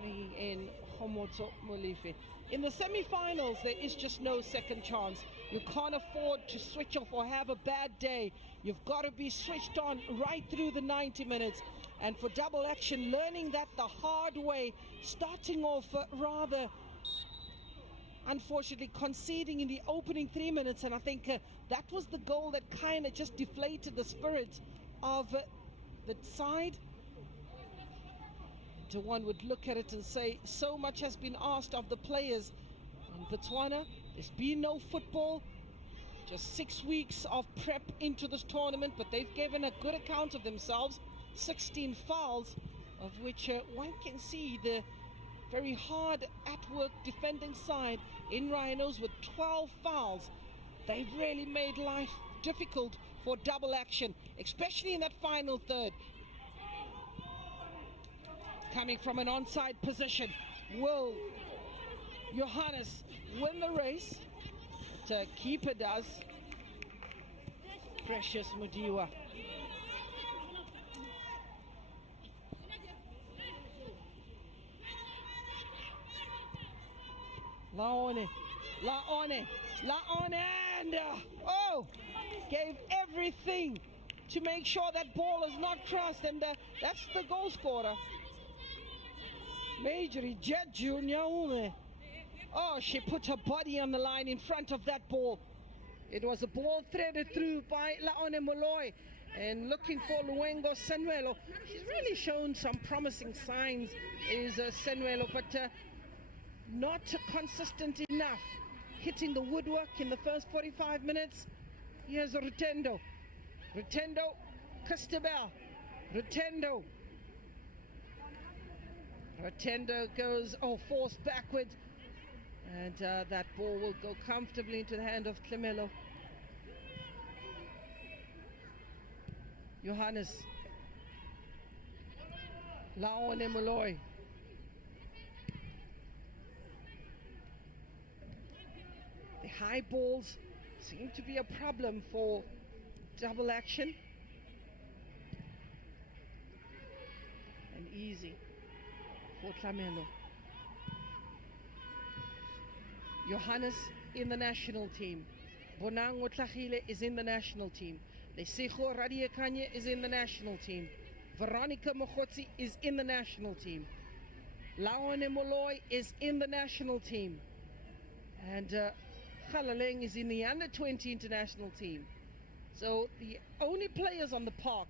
bringing in Khomotso Molefe. In the semi-finals, there is just no second chance. You can't afford to switch off or have a bad day. You've got to be switched on right through the 90 minutes. And for double action, learning that the hard way, starting off rather unfortunately conceding in the opening 3 minutes, and I think that was the goal that kind of just deflated the spirit of the side. So one would look at it and say so much has been asked of the players in Botswana. There's been no football, just 6 weeks of prep into this tournament, but they've given a good account of themselves. 16 fouls, of which one can see the very hard at work defending side in Rhinos with 12 fouls. They've really made life difficult for double action, especially in that final third. Coming from an onside position, will Johannes win the race? But keeper does. Precious Mudiwa. Laone, and gave everything to make sure that ball is not crossed, and that's the goal scorer. Majori Jeju Nyaume. Oh, she put her body on the line in front of that ball. It was a ball threaded through by Laone Moloi, and looking for Luengo Senuelo. She's really shown some promising signs, is Senuelo, but not consistent enough. Hitting the woodwork in the first 45 minutes. Here's Rutendo. Rutendo, Cristabel. Rutendo. Rutendo goes, forced backward. And that ball will go comfortably into the hand of Clemelo. Johannes. Laone Moloi. The high balls seem to be a problem for double action. And easy for Clemelo. Johannes in the national team. Bonang Motlagile is in the national team. Lesego Radiakanye is in the national team. Veronica Mogotsi is in the national team. Laone Moloi is in the national team. And Galaleng is in the under-20 international team. So the only players on the park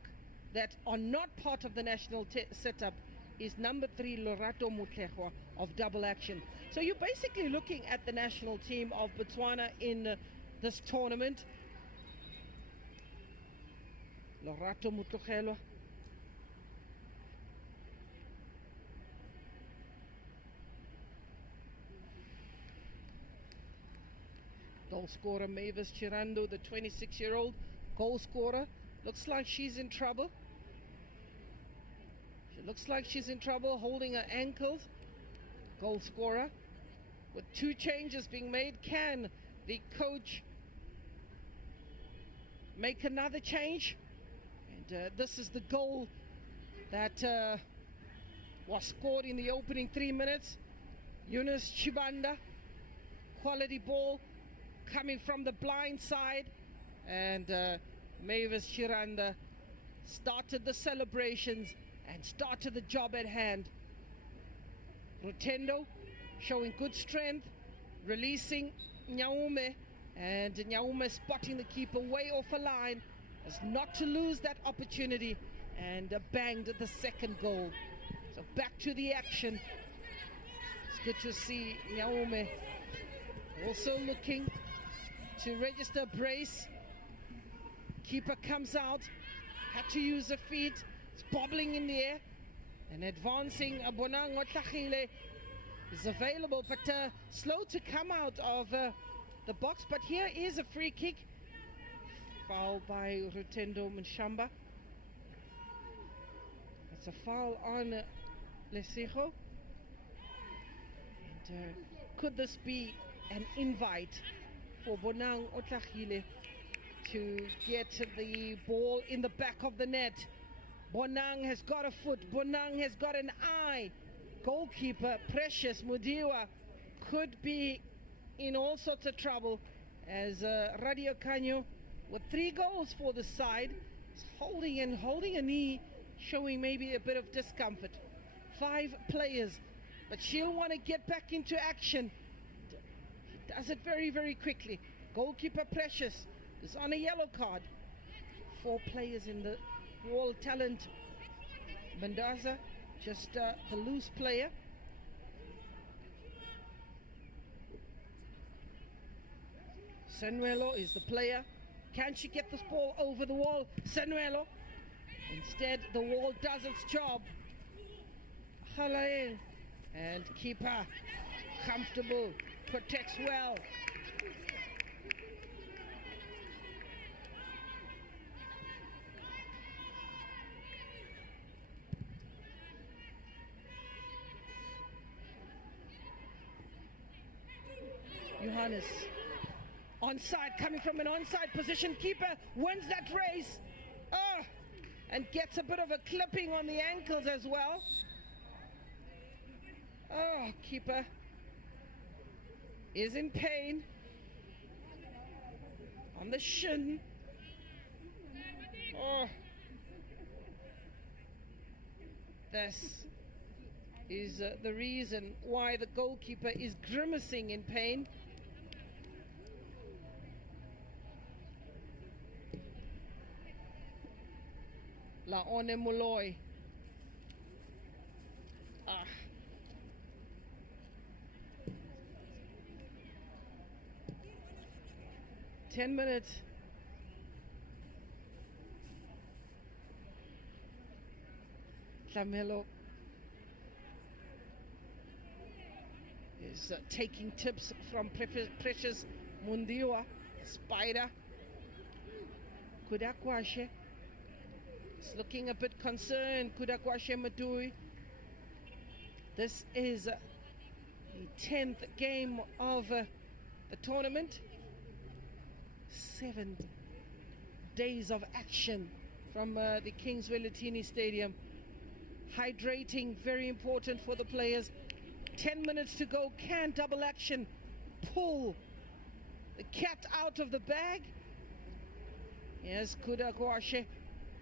that are not part of the national setup is number 3 Lorato Mutlehwa of double action. So you're basically looking at the national team of Botswana in this tournament. Lorato Mutlehwa. Goal scorer Mavis Chirando, the 26-year-old goal scorer. Looks like she's in trouble. She looks like she's in trouble holding her ankles. Goal scorer. With 2 changes being made, can the coach make another change? And this is the goal that was scored in the opening 3 minutes. Yunus Chibanda, quality ball coming from the blind side, and Mavis Chiranda started the celebrations and started the job at hand. Rutendo showing good strength, releasing Nyaume, and Nyaume spotting the keeper way off a line as not to lose that opportunity, and banged the second goal. So back to the action. It's good to see Nyaume also looking to register a brace. Keeper comes out, had to use the feet. It's bobbling in the air, and advancing Bonang Motlagile is available, but slow to come out of the box. But here is a free kick. Foul by Rutendo Mshamba. That's a foul on Lesego. And could this be an invite for Bonang Motlagile to get the ball in the back of the net? Bonang has got a foot, Bonang has got an eye. Goalkeeper Precious Mudiwa could be in all sorts of trouble, as Radio Canyo, with 3 goals for the side, is holding a knee, showing maybe a bit of discomfort. 5 players, but she'll want to get back into action. Does it very, very quickly. Goalkeeper Precious is on a yellow card. 4 players in the wall talent. Bandaza, just the loose player. Senuelo is the player. Can she get this ball over the wall? Senuelo. Instead, the wall does its job. Halaeng and keeper comfortable, protects well. Johannes onside, coming from an onside position. Keeper wins that race. And gets a bit of a clipping on the ankles as well. Keeper is in pain on the shin. This is the reason why the goalkeeper is grimacing in pain. Laone Molloy. 10 minutes. Tlamelo is taking tips from Precious Mundiwa. Spider. Kudakwashe is looking a bit concerned. Kudakwashe Matui. This is the 10th game of the tournament. 7 days of action from the Kings Velatini Stadium. Hydrating, very important for the players. 10 minutes to go. Can double action pull the cat out of the bag? Yes, Kudakwashe,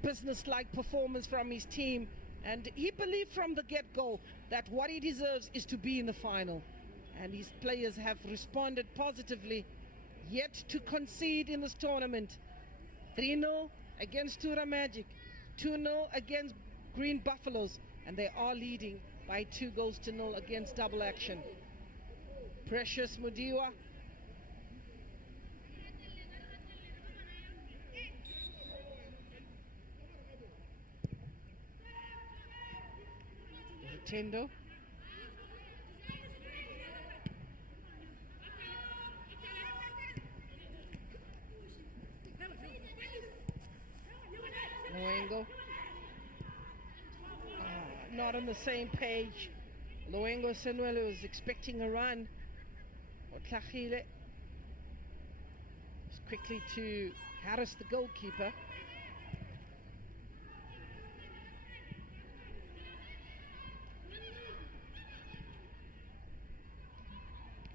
business-like performance from his team, and he believed from the get-go that what he deserves is to be in the final, and his players have responded positively. Yet to concede in this tournament. 3-0 against Tura Magic, 2-0 against Green Buffaloes, and they are leading by 2-0 against Double Action. Precious Mudiwa. Tendo. Loengo. Not on the same page. Loengo Senuelo is expecting a run. Otlachile is quickly to harass the goalkeeper.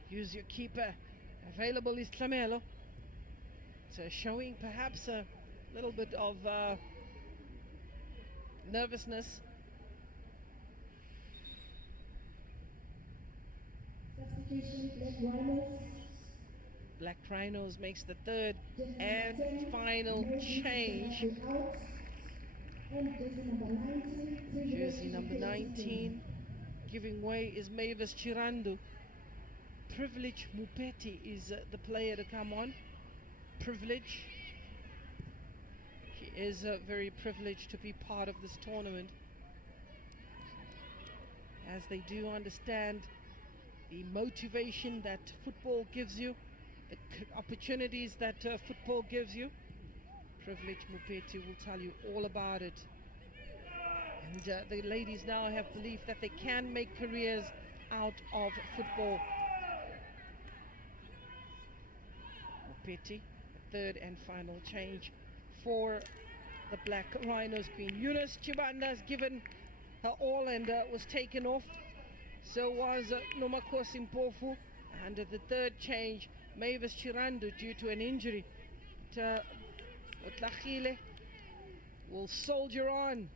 Use your keeper. Available is Tlamelo. So showing perhaps a little bit of nervousness. Black Rhinos makes the third and final change. Jersey number 19. Giving way is Mavis Chirandu. Privilege Mupeti is the player to come on. Privilege. He is very privileged to be part of this tournament, as they do understand the motivation that football gives you, the opportunities that football gives you. Privilege Mupeti will tell you all about it. And the ladies now have belief that they can make careers out of football. Mupeti, the third and final change for the Black Rhinos Queen. Eunice Chibanda has given her all and was taken off. So was Nomakosi Mpofu. And the third change, Mavis Chirandu, due to an injury. Otlachile will soldier on.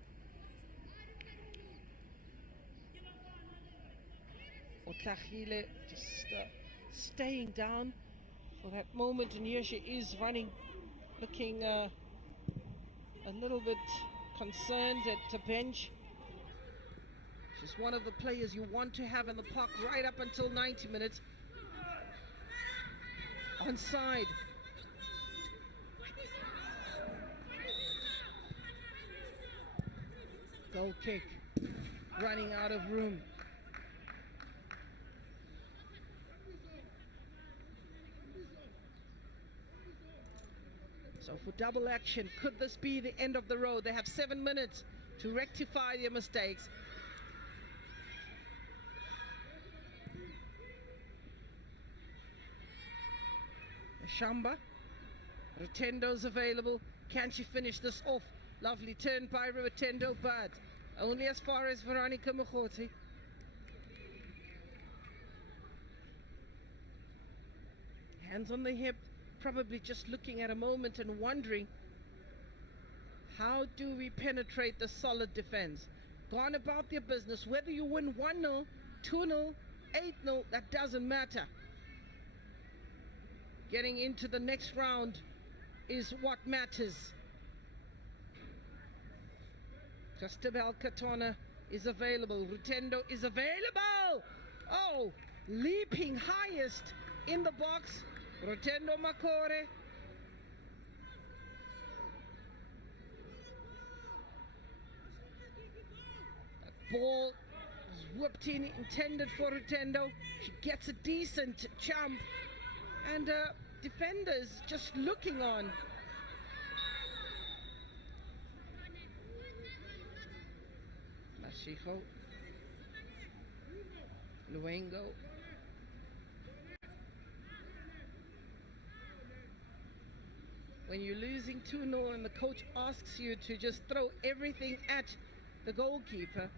Otlachile just staying down for that moment, and here she is running, looking a little bit concerned at the bench. She's one of the players you want to have in the park right up until 90 minutes. Onside. Goal kick. Running out of room. So for double action, could this be the end of the road? They have 7 minutes to rectify their mistakes. Shamba. Rotendo's available. Can she finish this off? Lovely turn by Rotendo, but only as far as Veronica Mokgotsi. Hands on the hip, probably just looking at a moment and wondering, how do we penetrate the solid defense? Gone about their business. Whether you win 1-0, 2-0, 8-0, that doesn't matter. Getting into the next round is what matters. Christabel Katona is available. Rutendo is available. Oh, leaping highest in the box. Rutendo Makore. That ball is whipped in, intended for Rutendo. She gets a decent jump. And defenders just looking on. Masijo. Luengo. When you're losing 2-0 and the coach asks you to just throw everything at the goalkeeper,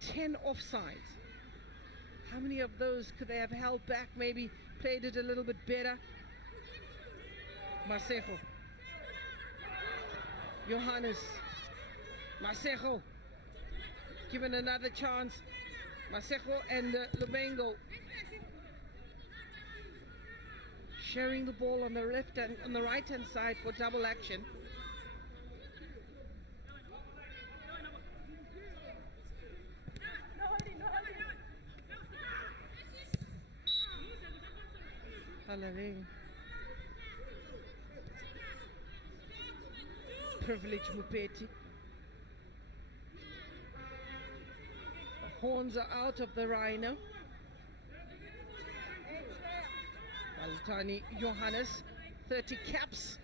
10 offsides. How many of those could they have held back, maybe played it a little bit better? Masejo. Johannes. Masejo. Given another chance. Masejo and Lubengo. Sharing the ball on the left and on the right hand side for double action. Privilege Mupeti. The horns are out of the Rhino. Valtani Johannes, 30 caps.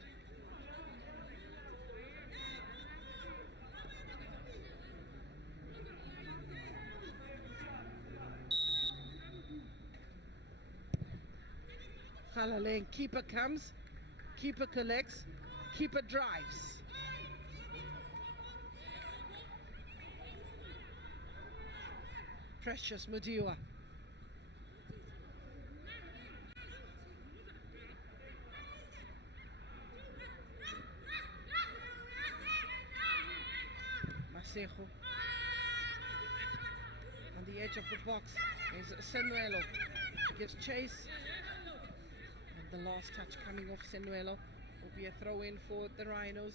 Halaleng, keeper comes, keeper collects, keeper drives. Precious Mudiwa. Masejo. On the edge of the box is Senuelo. Gives chase. The last touch coming off Senuelo will be a throw-in for the Rhinos.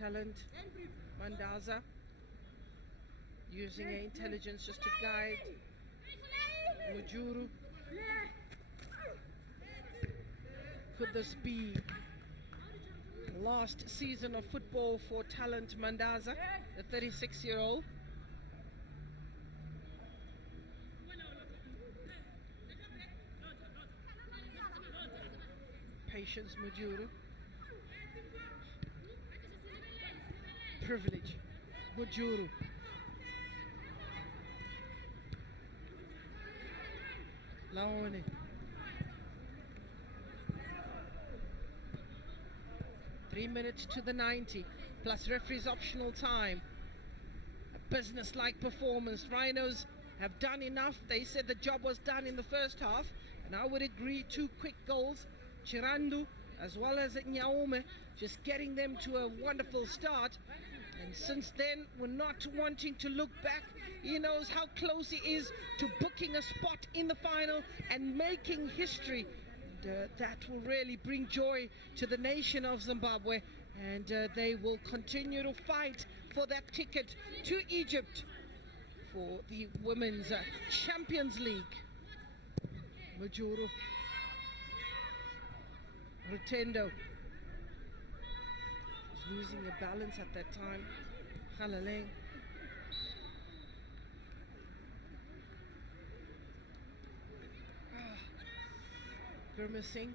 Talent Mandaza using her intelligence just to guide Mujuru. Could this be the last season of football for Talent Mandaza, the 36-year-old? Patience Mujuru. Privilege Mujuru. Laone. Three minutes to the 90, plus referee's optional time. A business-like performance. Rhinos have done enough. They said the job was done in the first half, and I would agree, 2 quick goals. Chirandu as well as Nyaume, just getting them to a wonderful start. And since then, we're not wanting to look back. He knows how close he is to booking a spot in the final and making history. And, that will really bring joy to the nation of Zimbabwe. And they will continue to fight for that ticket to Egypt for the Women's Champions League. Majuro. Rutendo. Was losing a balance at that time. Halaleng. Grimacing.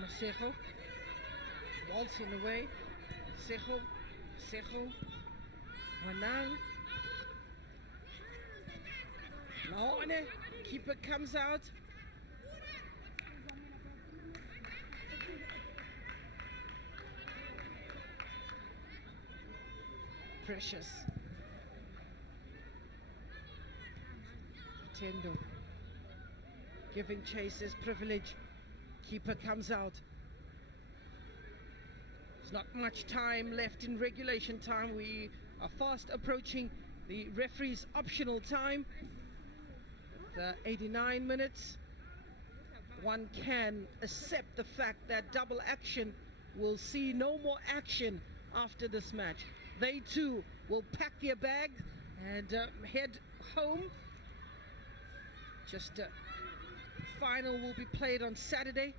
Masejo. Waltzing away. Sejo. Wanang. Laone. Keeper comes out. Precious. Tendo. Giving chase his privilege. Keeper comes out. There's not much time left in regulation time. We are fast approaching the referee's optional time. The 89 minutes. One can accept the fact that double action will see no more action after this match. They too will pack their bag and head home. Just final will be played on Saturday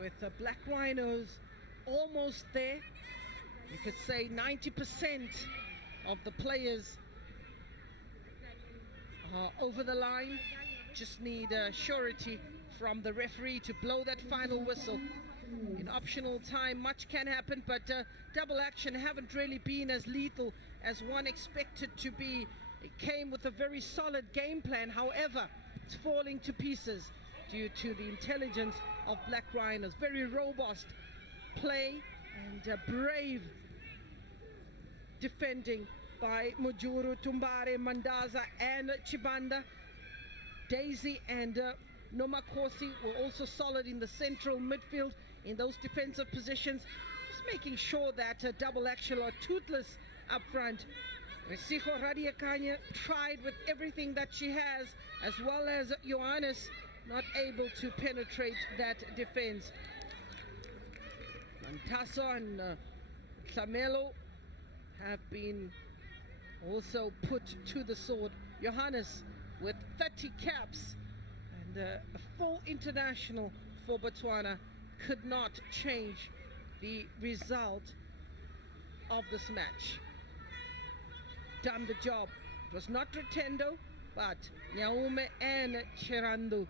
with the Black Rhinos almost there. You could say 90% of the players are over the line. Just need surety from the referee to blow that final whistle. In optional time, much can happen, but double action haven't really been as lethal as one expected to be. It came with a very solid game plan. However, it's falling to pieces due to the intelligence of Black Rhinos. Very robust play and brave defending by Mujuru, Tumbare, Mandaza and Chibanda. Daisy and Nomakosi were also solid in the central midfield in those defensive positions, just making sure that double action are toothless up front. Resijo Radiakanya tried with everything that she has, as well as Johannes, not able to penetrate that defense. Mantaso and Tlamelo have been also put to the sword. Johannes with 30 caps and a full international for Botswana could not change the result of this match. Done the job. It was not Rotendo, but Nyaume and Cherando.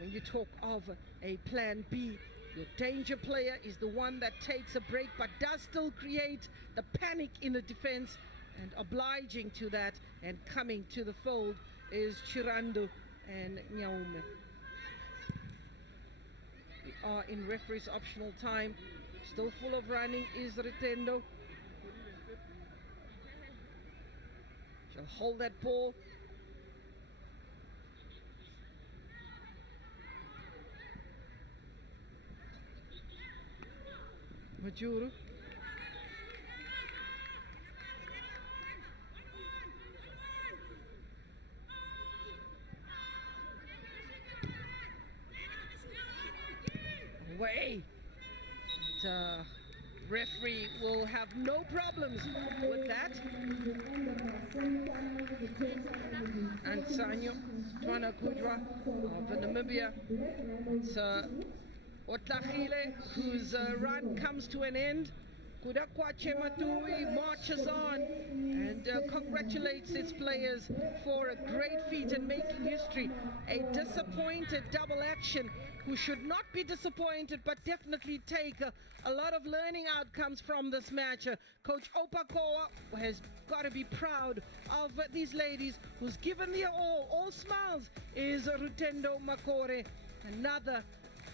When you talk of a plan B, your danger player is the one that takes a break but does still create the panic in the defense, and obliging to that and coming to the fold is Chirando and Nyaume. We are in referee's optional time. Still full of running is Rotendo. She'll hold that ball. Majuru. Away. And, referee will have no problems with that. And Sanyo Twana Kudra of Namibia. It's Otlachile, whose run comes to an end. Kudakwa Chematui marches on and congratulates its players for a great feat in making history. A disappointed double action who should not be disappointed, but definitely take a lot of learning outcomes from this match. Coach Opakoa has got to be proud of these ladies who's given their all smiles, is Rutendo Makore. Another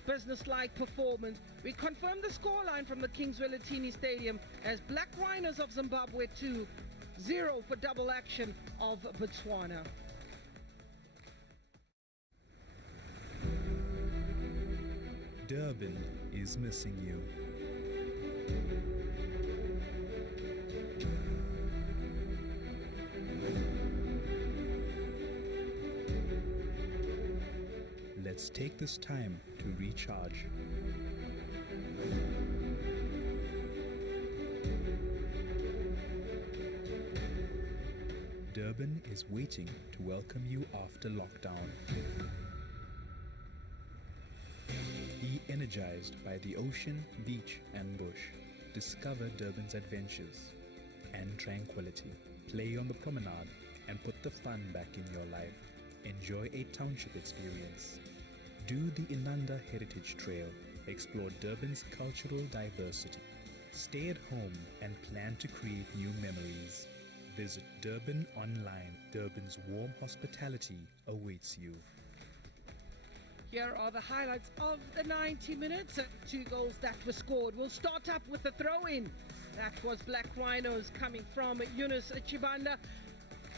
business-like performance. We confirm the scoreline from the Kingswell Atini Stadium as Black Rhinos of Zimbabwe 2-0 for double action of Botswana. Durban is missing you. Let's take this time to recharge. Durban is waiting to welcome you after lockdown. Be energized by the ocean, beach and bush. Discover Durban's adventures and tranquility. Play on the promenade and put the fun back in your life. Enjoy a township experience. Do the Inanda Heritage Trail. Explore Durban's cultural diversity. Stay at home and plan to create new memories. Visit Durban online. Durban's warm hospitality awaits you. Here are the highlights of the 90 minutes. 2 goals that were scored. We'll start up with the throw-in. That was Black Rhinos coming from Yunus Chibanda.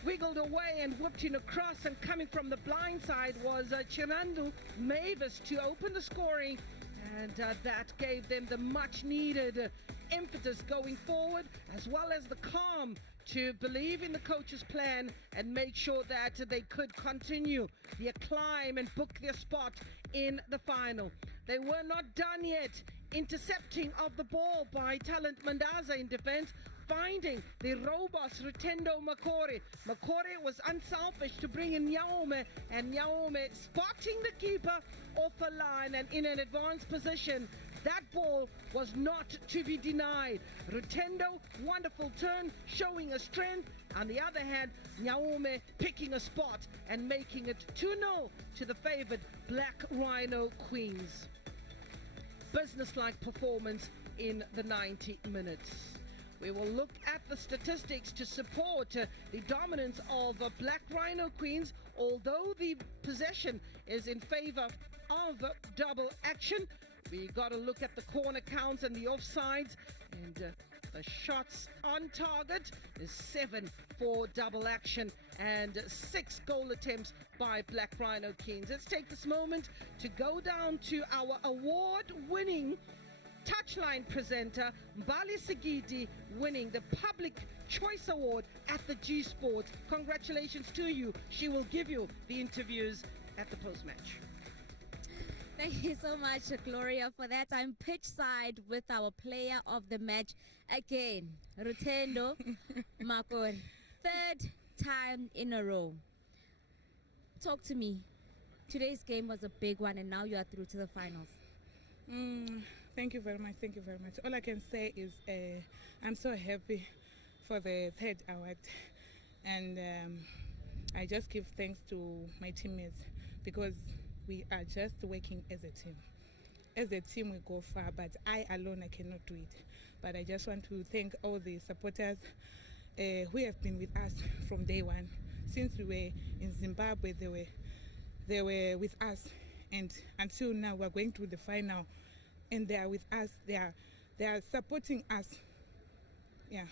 Wiggled away and whipped in across, and coming from the blind side was Chirandu Mavis to open the scoring, and that gave them the much needed impetus going forward, as well as the calm to believe in the coach's plan and make sure that they could continue their climb and book their spot in the final. They were not done yet. Intercepting of the ball by Talent Mandaza in defense, finding the robust Rutendo Makore. Makore was unselfish to bring in Nyaume, and Nyaume spotting the keeper off a line and in an advanced position. That ball was not to be denied. Rutendo, wonderful turn, showing a strength. On the other hand, Nyaume picking a spot and making it 2-0 to the favored Black Rhino Queens. Businesslike performance in the 90 minutes. We will look at the statistics to support the dominance of Black Rhino Queens, although the possession is in favor of double action. We got to look at the corner counts and the offsides, and the shots on target is 7 for double action and 6 goal attempts by Black Rhino Queens. Let's take this moment to go down to our award-winning touchline presenter, Mbali Sigidi, winning the Public Choice Award at the G Sports. Congratulations to you. She will give you the interviews at the post-match. Thank you so much, Gloria, for that. I'm pitch side with our player of the match again, Rutendo Makore. 3rd time in a row. Talk to me. Today's game was a big one, and now you are through to the finals. Thank you very much. Thank you very much. All I can say is I'm so happy for the 3rd award, and I just give thanks to my teammates, because we are just working as a team. As a team, we go far, but I alone, I cannot do it. But I just want to thank all the supporters who have been with us from day one. Since we were in Zimbabwe, they were with us, and until now, we're going to the final, and they are with us. They are supporting us. Yeah.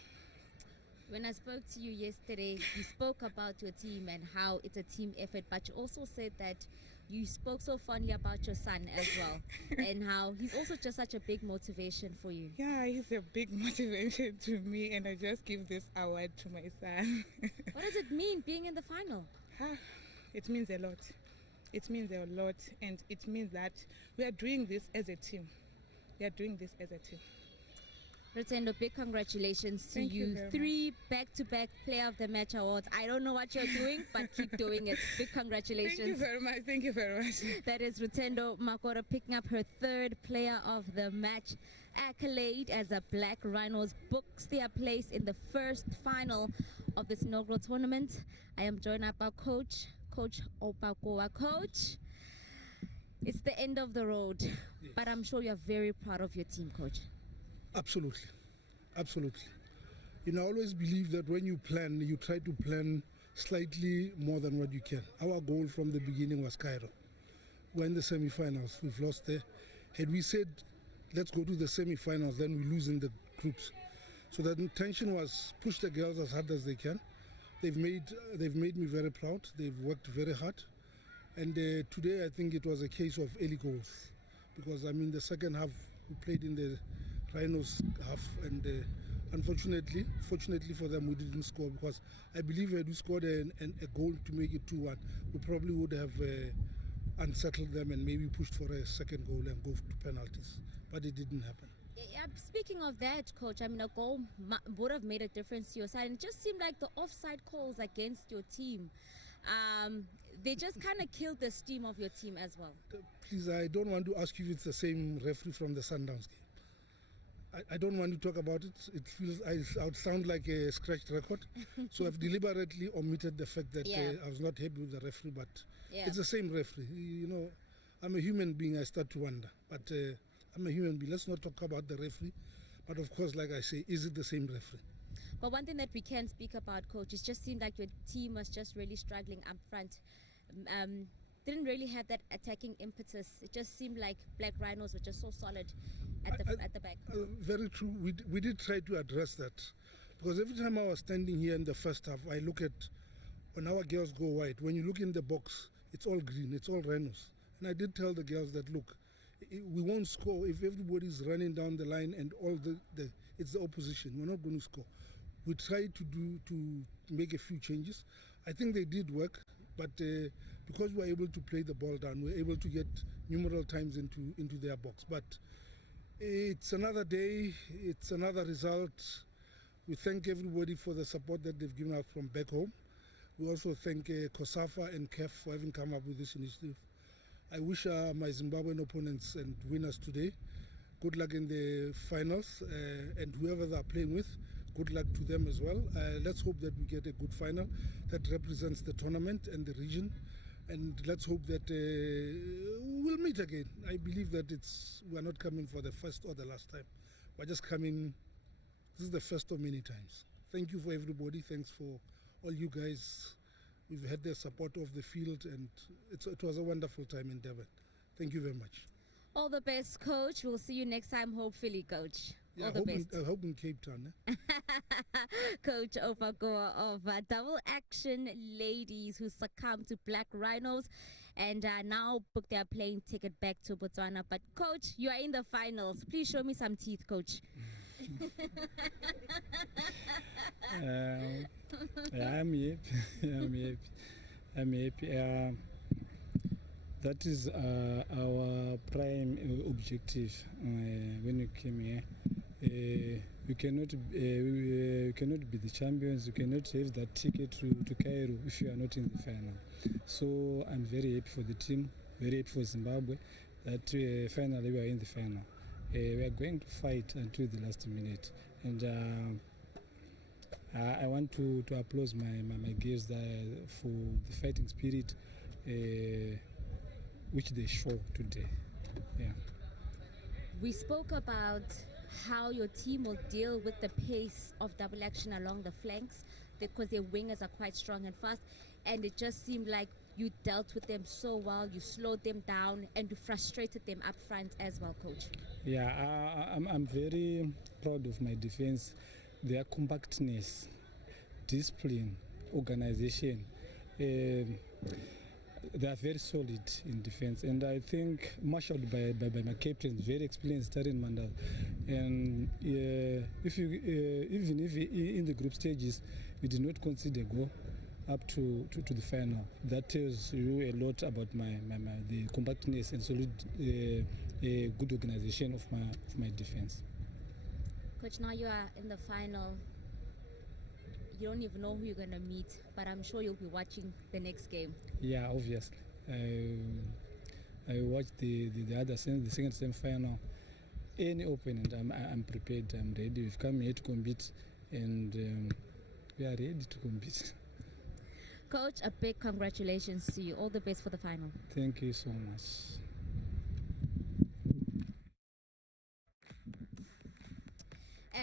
When I spoke to you yesterday, you spoke about your team and how it's a team effort, but you also said that you spoke so fondly about your son as well, and how he's also just such a big motivation for you. Yeah, he's a big motivation to me, and I just give this award to my son. What does it mean, being in the final? It means a lot. It means a lot, and it means that we are doing this as a team. We are doing this as a team. Rutendo, big congratulations to Thank you. very 3 back-to-back Player of the Match awards. I don't know what you're doing, but keep doing it. Big congratulations. Thank you very much. Thank you very much. That is Rutendo Makore picking up her 3rd Player of the Match accolade as the Black Rhinos books their place in the 1st final of this inaugural tournament. I am joined up by Coach Opakoa. Coach, it's the end of the road, yes, but I'm sure you're very proud of your team, Coach. Absolutely. Absolutely. You know, I always believe that when you plan, you try to plan slightly more than what you can. Our goal from the beginning was Cairo. We're in the semi-finals. We've lost there. Had we said, let's go to the semi-finals, then we lose in the groups. So the intention was push the girls as hard as they can. They've made me very proud. They've worked very hard. And today I think it was a case of early goals, because I mean the second half we played in the Rhinos half, and fortunately for them, we didn't score, because I believe had we scored a goal to make it 2-1, we probably would have unsettled them and maybe pushed for a second goal and go to penalties, but it didn't happen. Yeah, speaking of that, Coach, I mean, a goal would have made a difference to your side, and it just seemed like the offside calls against your team, they just kind of killed the steam of your team as well. Please, I don't want to ask you if it's the same referee from the Sundowns game. I don't want to talk about it. It feels I would sound like a scratched record. So I've deliberately omitted the fact that I was not happy with the referee, but it's the same referee. You know, I'm a human being. I start to wonder, but I'm a human being. Let's not talk about the referee. But of course, like I say, is it the same referee? But one thing that we can speak about, Coach, it just seemed like your team was just really struggling up front. Didn't really have that attacking impetus. It just seemed like Black Rhinos were just so solid at the back. Very true. We did try to address that, because every time I was standing here in the first half, I look at when our girls go wide. When you look in the box, it's all green. It's all Rhinos. And I did tell the girls that, look, we won't score if everybody's running down the line and all it's the opposition. We're not going to score. We tried to make a few changes. I think they did work, but because we're able to play the ball down, we're able to get numerous times into their box. But it's another day, it's another result. We thank everybody for the support that they've given us from back home. We also thank COSAFA and CAF for having come up with this initiative. I wish my Zimbabwean opponents and winners today good luck in the finals, and whoever they're playing with, good luck to them as well. Let's hope that we get a good final that represents the tournament and the region, and let's hope that we'll meet again. I believe that we're not coming for the first or the last time. We're just coming. This is the first of many times. Thank you for everybody. Thanks for all you guys. We've had the support of the field, and it was a wonderful time in Durban. Thank you very much. All the best, Coach. We'll see you next time, hopefully, Coach. Yeah, all the best. I hope in Cape Town. Coach Ofagoa of Double Action Ladies, who succumbed to Black Rhinos and now booked their plane ticket back to Botswana. But, Coach, you are in the finals. Please show me some teeth, Coach. I'm happy. I'm happy. That is our prime objective when we came here. We cannot be the champions. You cannot have that ticket to Cairo if you are not in the final. So I'm very happy for the team, very happy for Zimbabwe that finally we are in the final. We are going to fight until the last minute, and I want to applaud my girls for the fighting spirit which they show today. Yeah. We spoke about how your team will deal with the pace of double action along the flanks because their wingers are quite strong and fast, and it just seemed like you dealt with them so well. You slowed them down and you frustrated them up front as well, Coach. Yeah, I'm very proud of my defense. Their compactness, discipline, organization. They are very solid in defense, and I think marshaled by my captain, very experienced, Tarin Mandal. And if even if in the group stages we did not concede a goal up to the final, that tells you a lot about the compactness and solid, good organization of my defense. Coach, now you are in the final. You don't even know who you're going to meet, but I'm sure you'll be watching the next game. Yeah, obviously. I watched the second semi-final. Any opponent, I'm prepared, I'm ready. We've come here to compete, and we are ready to compete. Coach, a big congratulations to you. All the best for the final. Thank you so much.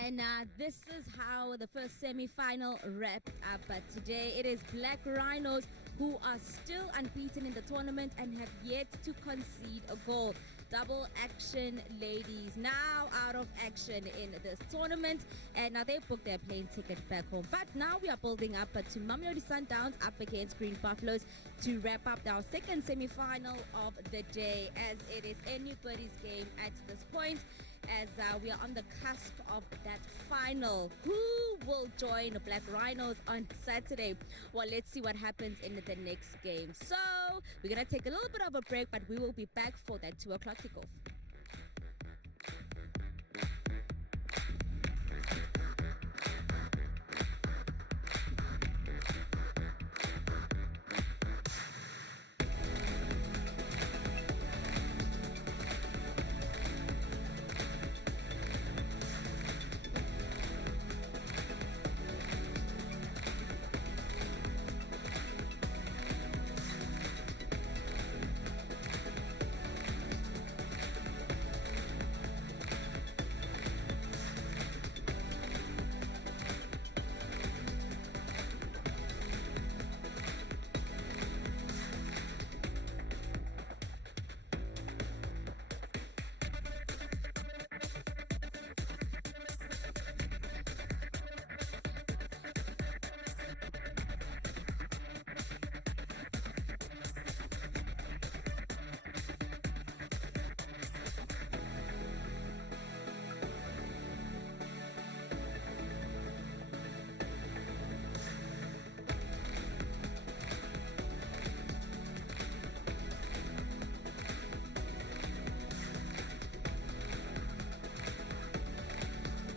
And this is how the first semi-final wrapped up. But today it is Black Rhinos who are still unbeaten in the tournament and have yet to concede a goal. Double action ladies now out of action in this tournament, and now they booked their plane ticket back home. But now we are building up to Mamelodi Sundowns up against Green Buffaloes to wrap up our second semi-final of the day, as it is anybody's game at this point, as we are on the cusp of that final. Who will join Black Rhinos on Saturday? Well, let's see what happens in the next game. So we're going to take a little bit of a break, but we will be back for that 2 o'clock kickoff.